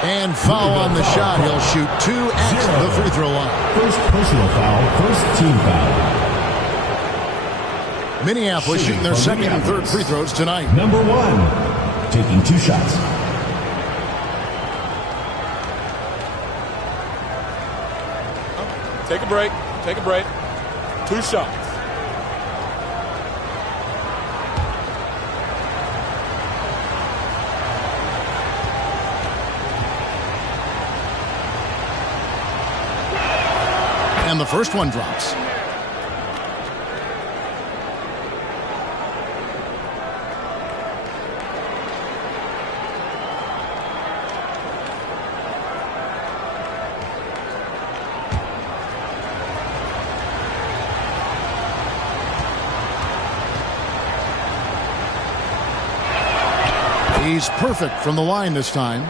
And foul on the shot. He'll shoot 2 at the free throw line. First personal foul, first team foul. Minneapolis shooting their second and third free throws tonight. Number 1, taking 2 shots. Take a break. Take a break. 2 shots. And the first one drops. He's perfect from the line this time.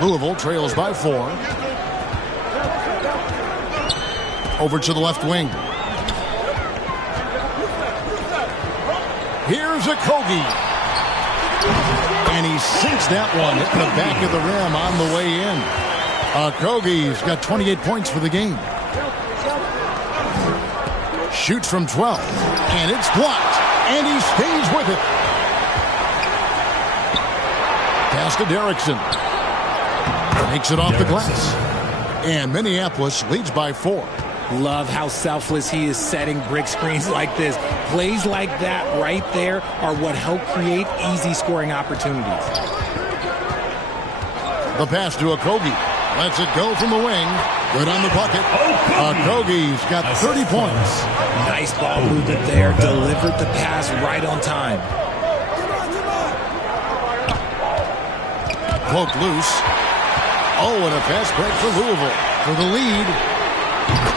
Louisville trails by 4. Over to the left wing. Here's Okogie. And he sinks that one at the back of the rim on the way in. Okogie's got 28 points for the game. Shoots from 12. And it's blocked. And he stays with it. Pass to Derrickson. Makes it off the glass. And Minneapolis leads by 4. Love how selfless he is setting brick screens like this. Plays like that right there are what help create easy scoring opportunities. The pass to Okogie. Lets it go from the wing. Good on the bucket. Okogie's got 30 points. Nice ball movement there. Delivered the pass right on time. Poked loose. Oh, and a fast break for Louisville. For the lead.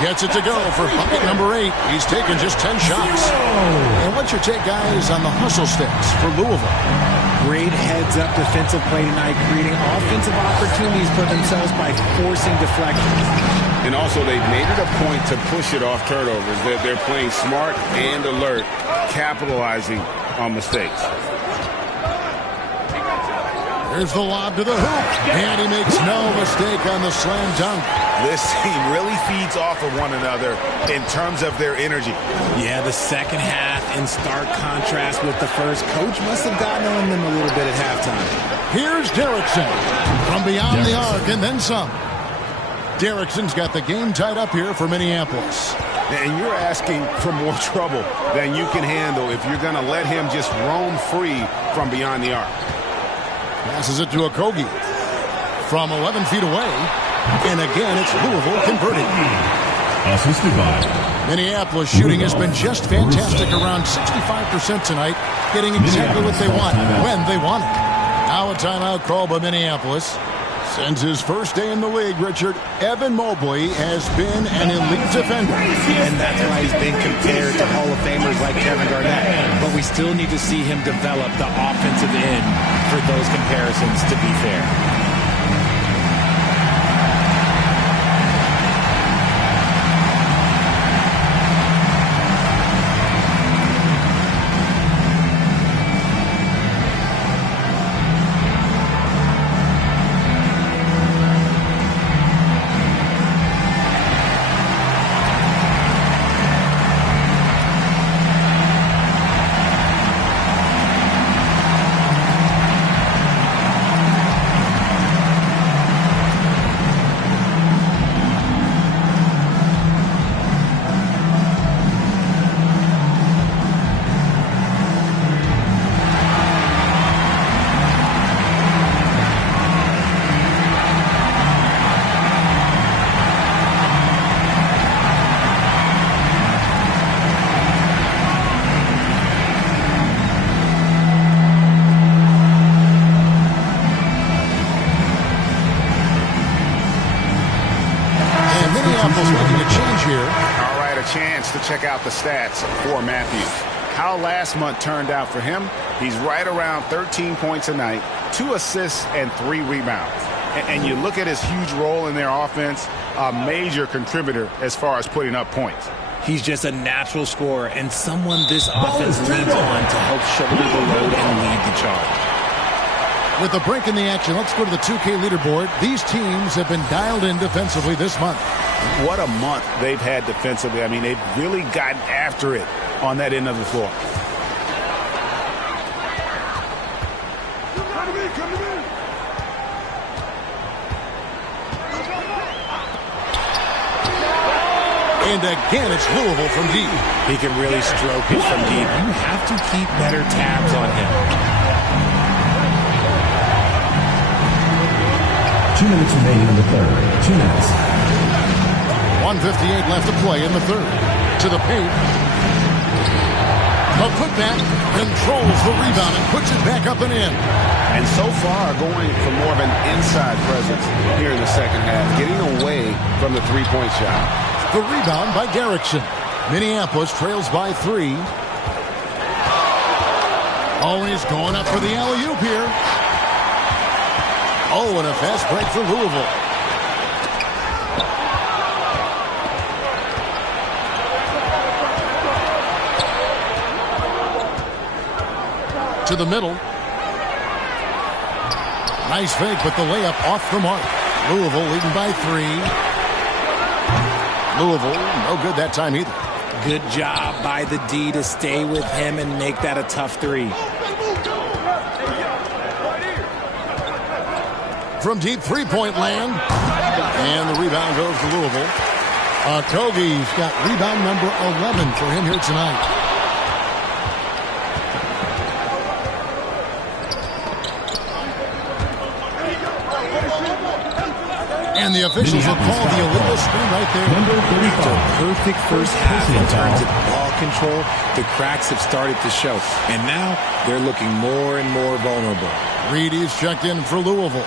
Gets it to go for bucket number 8. He's taken just 10 shots. And what's your take, guys, on the hustle sticks for Louisville? Great heads-up defensive play tonight, creating offensive opportunities for themselves by forcing deflections. And also, they've made it a point to push it off turnovers. They're playing smart and alert, capitalizing on mistakes. Here's the lob to the hoop. And he makes no mistake on the slam dunk. This team really feeds off of one another in terms of their energy. Yeah, the second half in stark contrast with the first. Coach must have gotten on them a little bit at halftime. Here's Derrickson from beyond the arc and then some. Derrickson's got the game tied up here for Minneapolis. And you're asking for more trouble than you can handle if you're going to let him just roam free from beyond the arc. Passes it to Okogie from 11 feet away. And again, it's Louisville converting. Assisted by Minneapolis shooting has been just fantastic, around 65% tonight, getting exactly what they want when they want it. Now a timeout call by Minneapolis. Since his first day in the league, Richard, Evan Mobley has been an elite defender. And that's why he's been compared to Hall of Famers like Kevin Garnett. But we still need to see him develop the offensive end for those comparisons to be fair. Minneapolis making a change here. All right, a chance to check out the stats for Matthews. How last month turned out for him, he's right around 13 points a night, 2 assists, and 3 rebounds. And you look at his huge role in their offense, a major contributor as far as putting up points. He's just a natural scorer and someone this offense leans on to help shoulder the load and lead the charge. With a break in the action, let's go to the 2K leaderboard. These teams have been dialed in defensively this month. What a month they've had defensively. I mean, they've really gotten after it on that end of the floor. And again, it's Louisville from deep. He can really stroke it from deep. You have to keep better tabs on him. 2 minutes remaining in the third. 2 minutes. 1:58 left to play in the third. To the paint. A putback, controls the rebound and puts it back up and in. And so far, going for more of an inside presence here in the second half, getting away from the three-point shot. The rebound by Derrickson. Minneapolis trails by 3. Oh, he's going up for the alley-oop here. Oh, and a fast break for Louisville. To the middle. Nice fake, but the layup off the mark. Louisville leading by 3. Louisville, no good that time either. Good job by the D to stay with him and make that a tough 3. From deep three-point land. And the rebound goes to Louisville. Kogi's got rebound number 11 for him here tonight. And the officials will call the illegal screen right there. After a perfect first half in terms of ball control, the cracks have started to show. And now they're looking more and more vulnerable. Reedy's checked in for Louisville.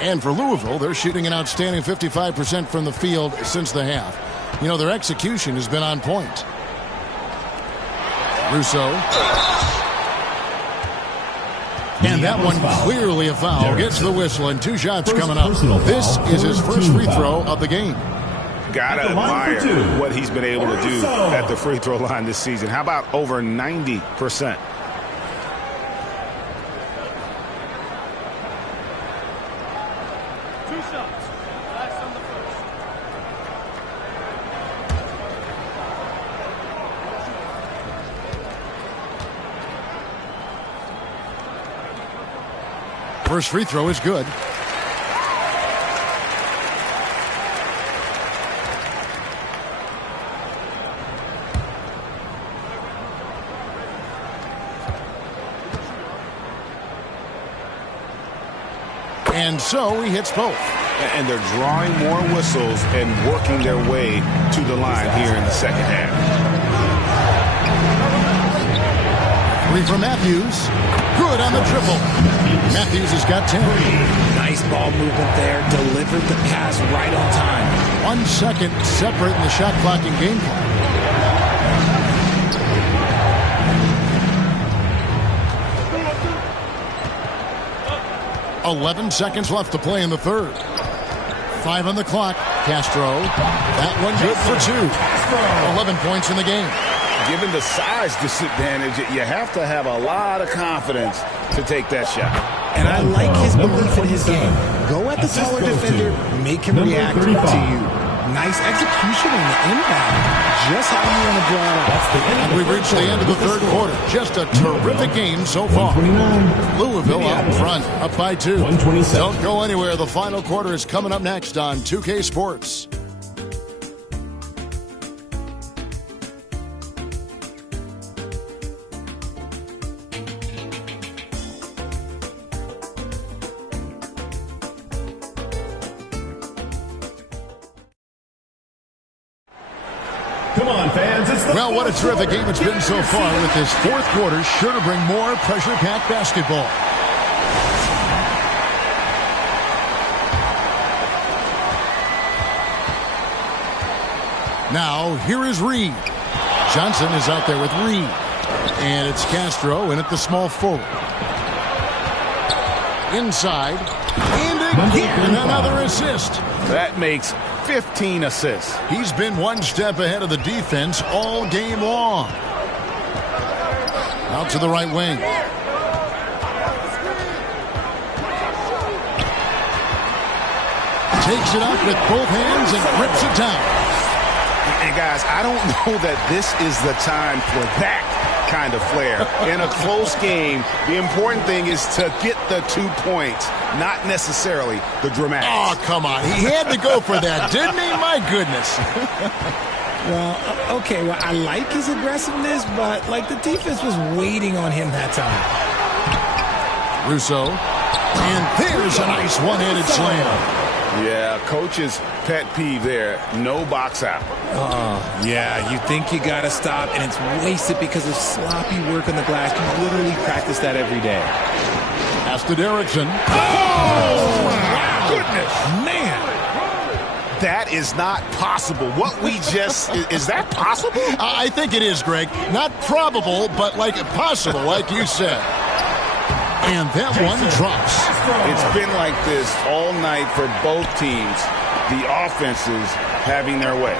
And for Louisville, they're shooting an outstanding 55% from the field since the half. You know, their execution has been on point. Russo. And that one clearly a foul. Gets the whistle and 2 shots coming up. This is his first free throw of the game. Gotta admire what he's been able to do at the free throw line this season. How about over 90%? First free throw is good. And so he hits both. And they're drawing more whistles and working their way to the line here in the second half. 3 from Matthews. Good on the triple. Matthews has got 10. Nice ball movement there. Delivered the pass right on time. 1 second separating the shot clock and game clock. .11 seconds left to play in the third. 5 on the clock. Castro. That one good for 2. 11 points in the game. Given the size disadvantage, you have to have a lot of confidence to take that shot. And I like his belief in his game. Go at the taller defender, make him react to you. Nice execution on the inbound. Just how you want to draw it up. And we've reached the end of the third quarter. Just a terrific game so far. Louisville out in front, up by 2. Don't go anywhere. The final quarter is coming up next on 2K Sports. Come on, fans. It's the Well, what a terrific game it's been so far, with this fourth quarter sure to bring more pressure-packed basketball. Now, here is Reed. Johnson is out there with Reed. And it's Castro in at the small forward. Inside. And again, another assist. That makes 15 assists. He's been one step ahead of the defense all game long. Out to the right wing. Takes it up with both hands and rips it down. And guys, I don't know that this is the time for that kind of flair. In a close game, the important thing is to get the 2 points, not necessarily the dramatics. Oh, come on. He had to go for that, didn't he? My goodness. Well, okay, well, I like his aggressiveness, but, like, the defense was waiting on him that time. Russo. And there's a nice one-handed slam. Yeah, coach's pet peeve there. No box out. Yeah, you think you got to stop, and it's wasted because of sloppy work on the glass. You literally practice that every day. Pass to Derrickson. Oh, my goodness. Man. That is not possible. What we just... is that possible? I think it is, Greg. Not probable, but like possible, like you said. And that one drops. It's been like this all night for both teams. The offenses having their way.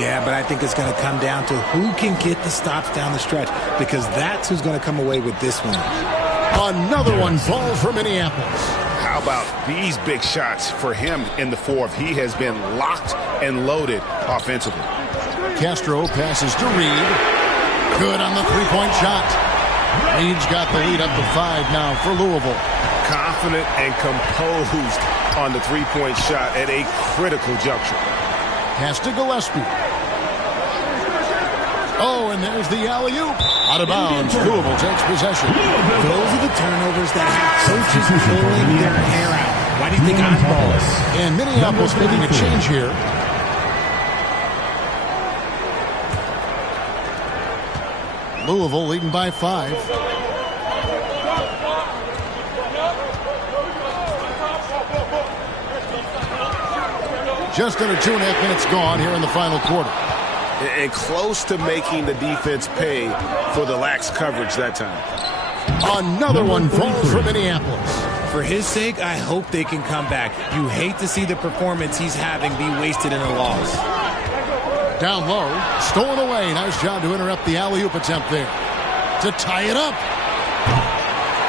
Yeah, but I think it's going to come down to who can get the stops down the stretch, because that's who's going to come away with this one. Another one falls for Minneapolis. How about these big shots for him in the fourth? He has been locked and loaded offensively. Castro passes to Reed. Good on the three-point shot. Reed's got the lead up to 5 now for Louisville. Confident and composed on the three-point shot at a critical juncture. Pass to Gillespie. Oh, and there's the alley-oop. Out of bounds. Louisville takes possession. Those are the turnovers that have coaches pulling their hair out. Why do you think I'm balling? And Minneapolis making a change here. Louisville leading by 5. Just under 2.5 minutes gone here in the final quarter. And close to making the defense pay for the lax coverage that time. Another one falls for Minneapolis. For his sake, I hope they can come back. You hate to see the performance he's having be wasted in a loss. Down low, stolen away. Nice job to interrupt the alley-oop attempt there. To tie it up.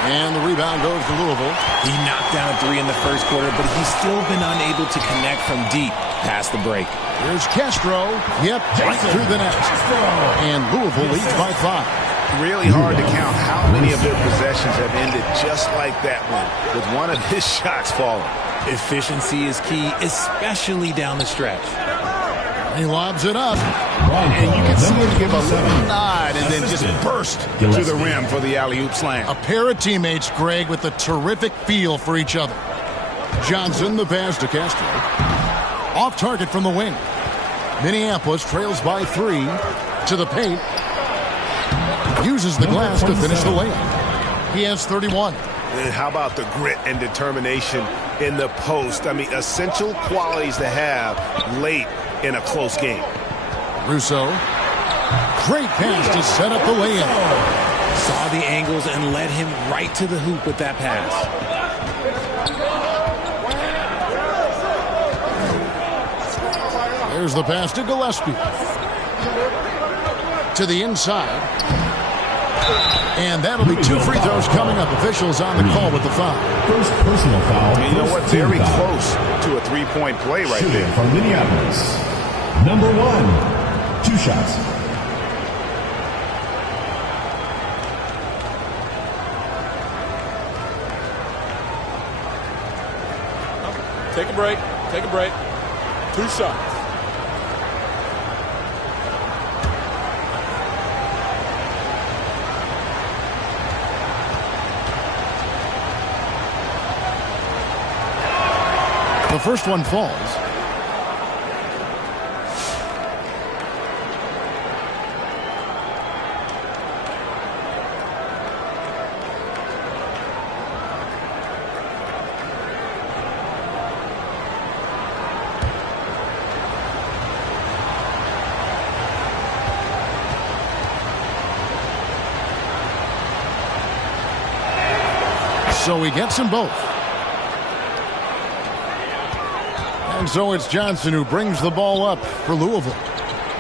And the rebound goes to Louisville. He knocked down a 3 in the first quarter, but he's still been unable to connect from deep past the break. Here's Castro. Yep, right through the net. And Louisville leads by 5. Really hard to count how many of their possessions have ended just like that one, with one of his shots falling. Efficiency is key, especially down the stretch. He lobs it up. And you can see him give a little nod and then just burst to the rim for the alley-oop slam. A pair of teammates, Greg, with a terrific feel for each other. Johnson, the pass to Castro. Off target from the wing. Minneapolis trails by 3 to the paint. Uses the glass to finish the layup. He has 31. And how about the grit and determination in the post? I mean, essential qualities to have late in a close game. Russo. Great pass to set up the layup. Saw the angles and led him right to the hoop with that pass. There's the pass to Gillespie. To the inside. And that'll be 2 free throws coming up. Officials on the call with the foul. First personal foul. And you know what? Very close to a three-point play right Shooting there. from Minneapolis. Number 1. 2 shots. Take a break. Take a break. 2 shots. The first one falls. So he gets them both. And so it's Johnson who brings the ball up for Louisville.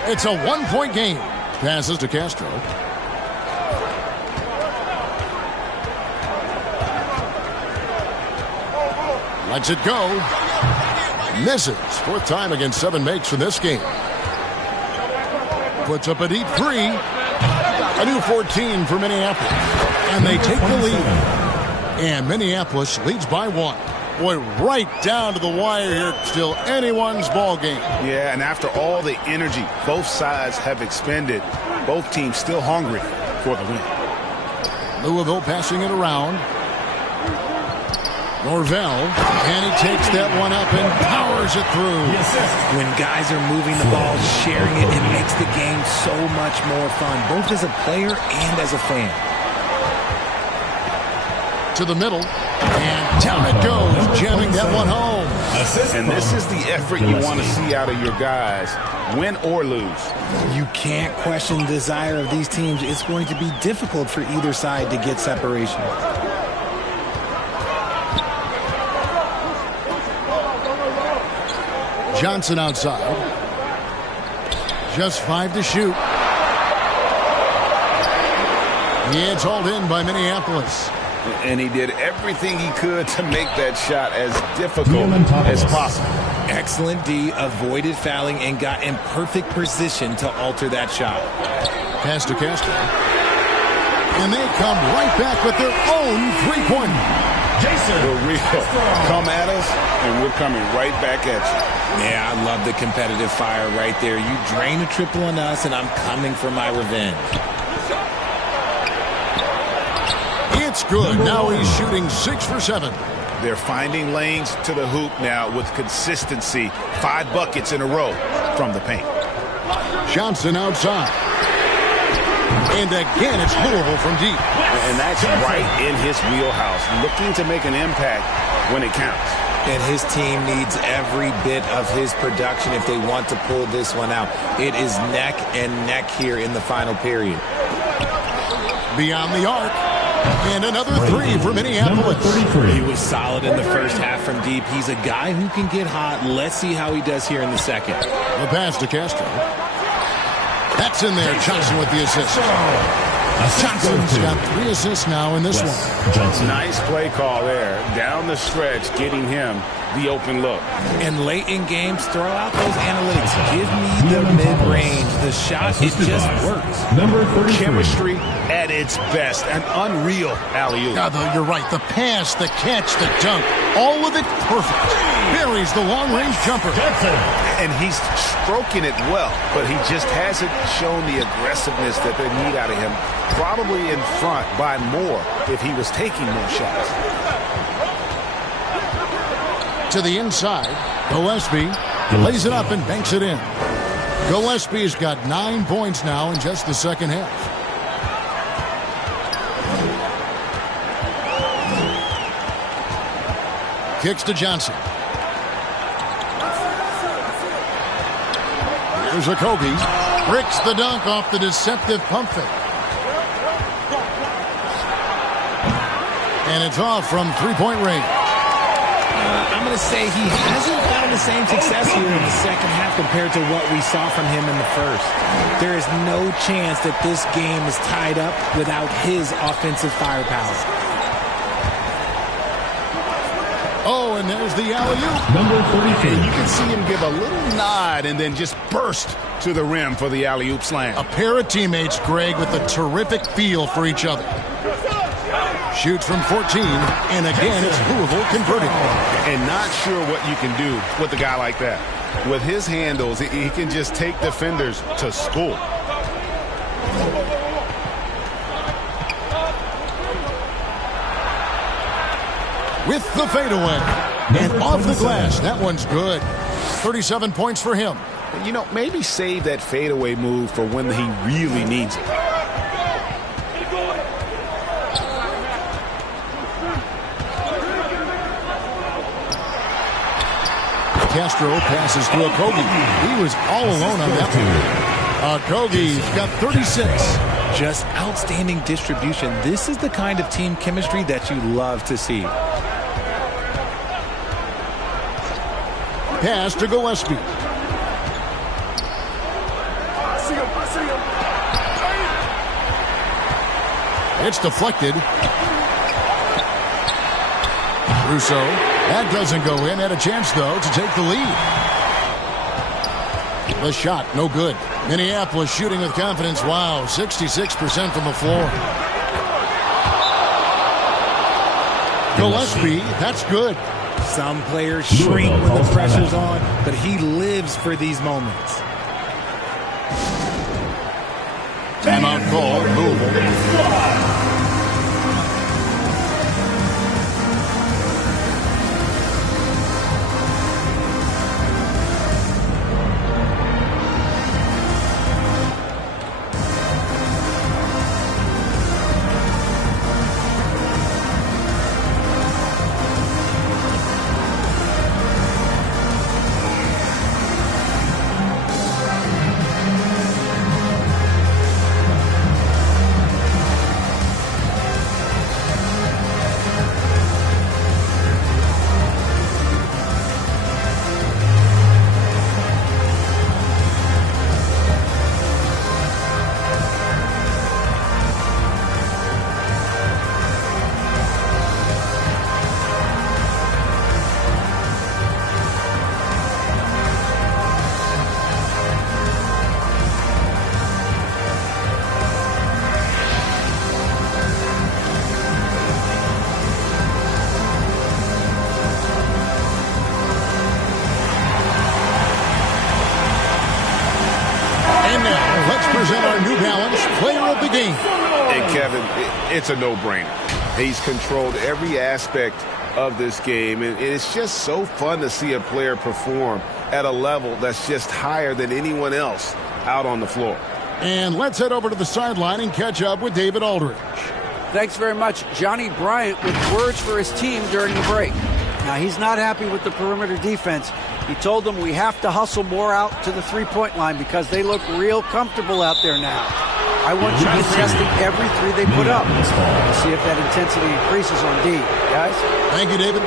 It's a one-point game. Passes to Castro. Lets it go. Misses. Fourth time against 7 makes for this game. Puts up a deep 3. A new 14 for Minneapolis. And they take the lead. And Minneapolis leads by 1. Boy, right down to the wire here. Still anyone's ball game. Yeah, and after all the energy both sides have expended, both teams still hungry for the win. Louisville passing it around. Norvell, and he takes that one up and powers it through. When guys are moving the ball, sharing it, it makes the game so much more fun, both as a player and as a fan. To the middle, and down it goes, jamming that one home. And this is the effort you want to see out of your guys, win or lose. You can't question the desire of these teams. It's going to be difficult for either side to get separation. Johnson outside. Just 5 to shoot. It's hauled in by Minneapolis. And he did everything he could to make that shot as difficult as possible. Excellent D, avoided fouling, and got in perfect position to alter that shot. Pass to Castro. And they come right back with their own three-pointer. The real come at us, and we're coming right back at you. Yeah, I love the competitive fire right there. You drain a triple on us, and I'm coming for my revenge. It's good. Now he's shooting 6 for 7. They're finding lanes to the hoop now with consistency. 5 buckets in a row from the paint. Johnson outside. And again, it's Louisville from deep. And that's right in his wheelhouse, looking to make an impact when it counts. And his team needs every bit of his production if they want to pull this one out. It is neck and neck here in the final period. Beyond the arc. And another 3 for Minneapolis. He was solid in the first half from deep. He's a guy who can get hot. Let's see how he does here in the second. The pass to Castro. That's in there. Johnson with the assist. Johnson's got 3 assists now in this one. Nice play call there. Down the stretch, getting him the open look. And late in games, throw out those analytics. Give me the mid-range. The shot, it just works. Number 33. Chemistry at its best. An unreal alley-oop. You're right. The pass, the catch, the dunk, all of it perfect. Buries the long-range jumper. And he's stroking it well, but he just hasn't shown the aggressiveness that they need out of him. Probably in front by more if he was taking more shots. To the inside, Gillespie lays it up and banks it in. Gillespie's got 9 points now in just the second half. Kicks to Johnson. Here's Okogie. Bricks the dunk off the deceptive pump fake. And it's off from three-point range. I'm going to say he hasn't found the same success here in the second half compared to what we saw from him in the first. There is no chance that this game is tied up without his offensive firepower. Oh, and there's the alley-oop. Number 33. And you can see him give a little nod and then just burst to the rim for the alley-oop slam. A pair of teammates, Greg, with a terrific feel for each other. Shoots from 14, and again, it's Louisville converting. And not sure what you can do with a guy like that. With his handles, he can just take defenders to school. With the fadeaway. And off the glass. That one's good. 37 points for him. You know, maybe save that fadeaway move for when he really needs it. Castro passes to Okogie. He was all alone on that one. Okogie's got 36. Just outstanding distribution. This is the kind of team chemistry that you love to see. Pass to Gillespie. It's deflected. Russo. That doesn't go in. Had a chance, though, to take the lead. The shot, no good. Minneapolis shooting with confidence. Wow, 66% from the floor. Gillespie, that's good. Some players shrink when the pressure's on, but he lives for these moments. Timeout call, Louisville. Our New Balance Player of the Game. And Kevin, it's a no-brainer. He's controlled every aspect of this game, and it's just so fun to see a player perform at a level that's just higher than anyone else out on the floor. And let's head over to the sideline and catch up with David Aldridge. Thanks very much. Johnny Bryant with words for his team during the break. Now, he's not happy with the perimeter defense. He told them we have to hustle more out to the three-point line because they look real comfortable out there now. I want you contesting every three they put up. We'll see if that intensity increases on D. Guys? Thank you, David.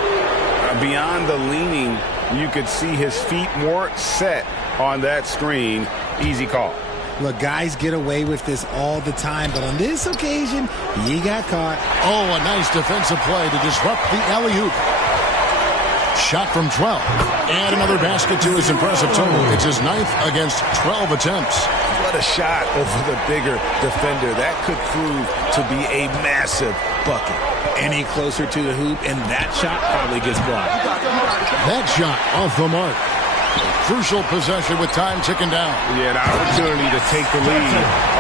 Beyond the leaning, you could see his feet more set on that screen. Easy call. Look, guys get away with this all the time, but on this occasion, he got caught. Oh, a nice defensive play to disrupt the alley-oop. Shot from 12. And another basket to his impressive total. It's his 9th against 12 attempts. What a shot over the bigger defender. That could prove to be a massive bucket. Any closer to the hoop, and that shot probably gets blocked. That shot off the mark. Crucial possession with time ticking down. Yeah, an opportunity to take the lead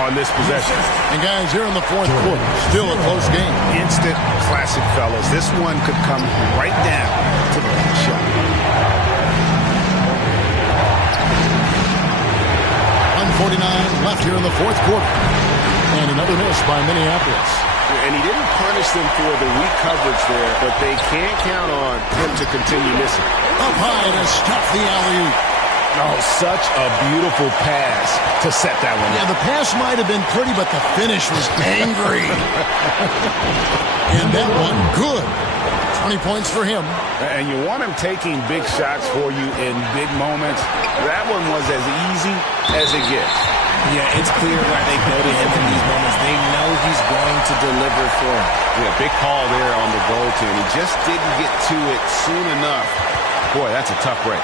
on this possession. And guys, here in the fourth quarter, still a close game. Instant classic, fellas. This one could come right down to the last shot. 1:49 left here in the fourth quarter. And another miss by Minneapolis. And he didn't punish them for the weak coverage there, but they can't count on him to continue missing. Up high to stop the alley-oop. Oh, such a beautiful pass to set that one. Yeah, the pass might have been pretty, but the finish was angry. And that one, good. 20 points for him. And you want him taking big shots for you in big moments. That one was as easy as it gets. Yeah, it's clear why they go to him in these moments. They know he's going to deliver for him. Yeah, big call there on the goaltend. He just didn't get to it soon enough. Boy, that's a tough break.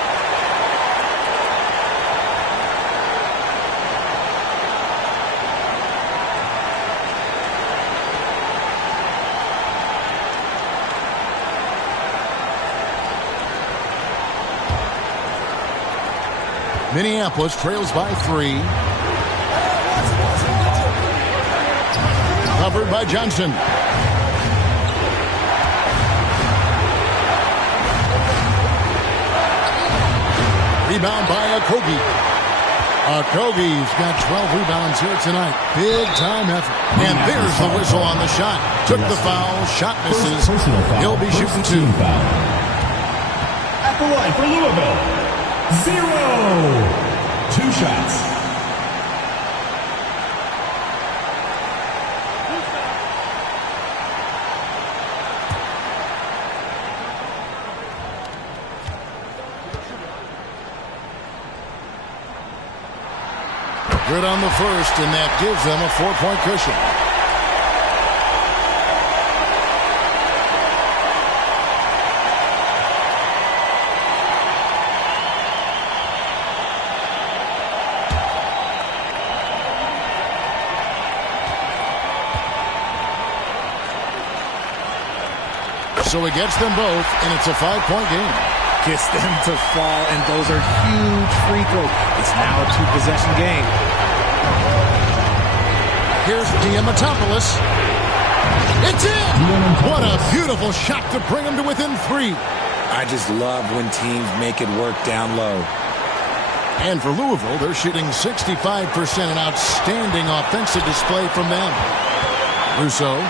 Minneapolis trails by 3. Covered by Johnson. Rebound by Okogie. Okogie's got 12 rebounds here tonight. Big time effort. And there's the whistle on the shot. Took the foul. Shot misses. He'll be shooting 2. At the line for Louisville. 0. 2 shots. Good on the first, and that gives them a 4-point cushion. So he gets them both, and it's a 5-point game. Gets them to fall, and those are huge free throws. It's now a 2-possession game. Here's Diamatopoulos. It's in! What a beautiful shot to bring him to within 3. I just love when teams make it work down low. And for Louisville, they're shooting 65%, an outstanding offensive display from them. Russo.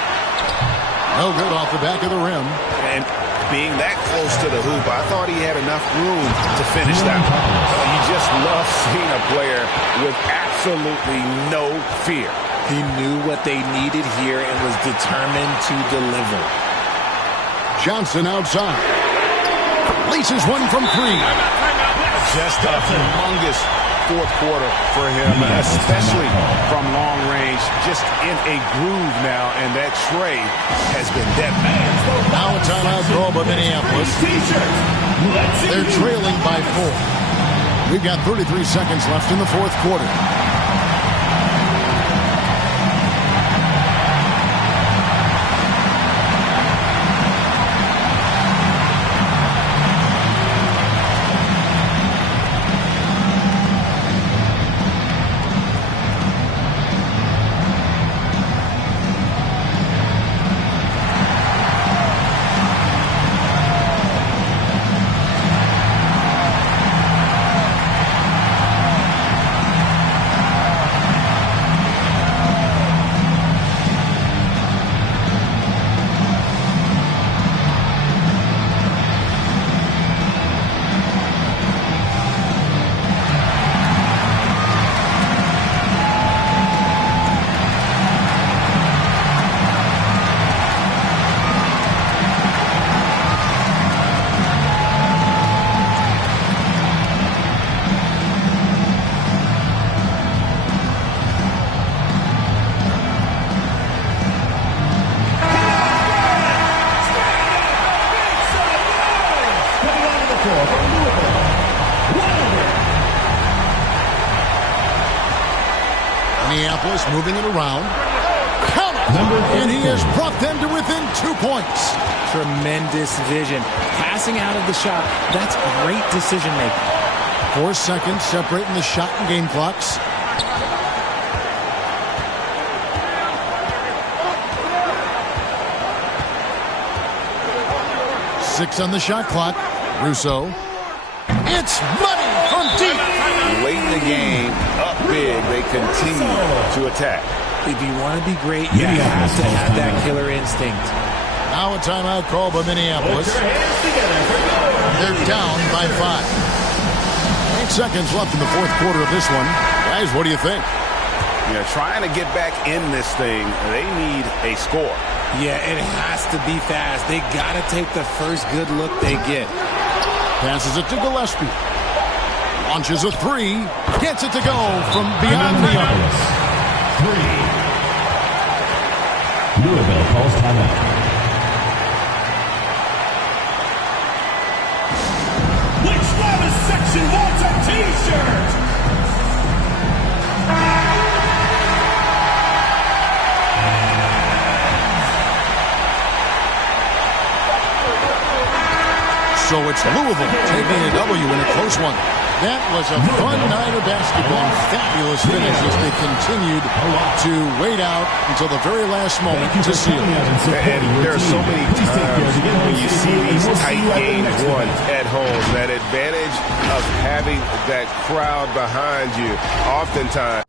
No good off the back of the rim. And being that close to the hoop, I thought he had enough room to finish that one. You just love seeing a player with absolutely no fear. He knew what they needed here and was determined to deliver. Johnson outside. Laces one from 3. Just a humongous fourth quarter for him, especially from long range. Just in a groove now, and that Trey has been deadly. Now a timeout call by Minneapolis. They're trailing by 4. We've got 33 seconds left in the fourth quarter. Minneapolis moving it around. And he has brought them to within 2 points. Tremendous vision. Passing out of the shot, that's great decision making. 4 seconds separating the shot and game clocks. Six on the shot clock. Russo. It's money from deep. Late in the game, up big, they continue to attack. If you want to be great, you have to have that killer instinct. Now a timeout call by Minneapolis. They're down by 5. 8 seconds left in the fourth quarter of this one. Guys, what do you think? You know, trying to get back in this thing, they need a score. Yeah, it has to be fast. They got to take the first good look they get. Passes it to Gillespie. Launches a 3. Gets it to go from beyond the arc. 3. Louisville calls timeout. Which Loudest section wants a t-shirt? So it's Louisville taking a W in a close one. That was a fun night of basketball and fabulous finish as they continued to wait out until the very last moment to seal it. And there are so many times when you see these tight games won at home, that advantage of having that crowd behind you, oftentimes.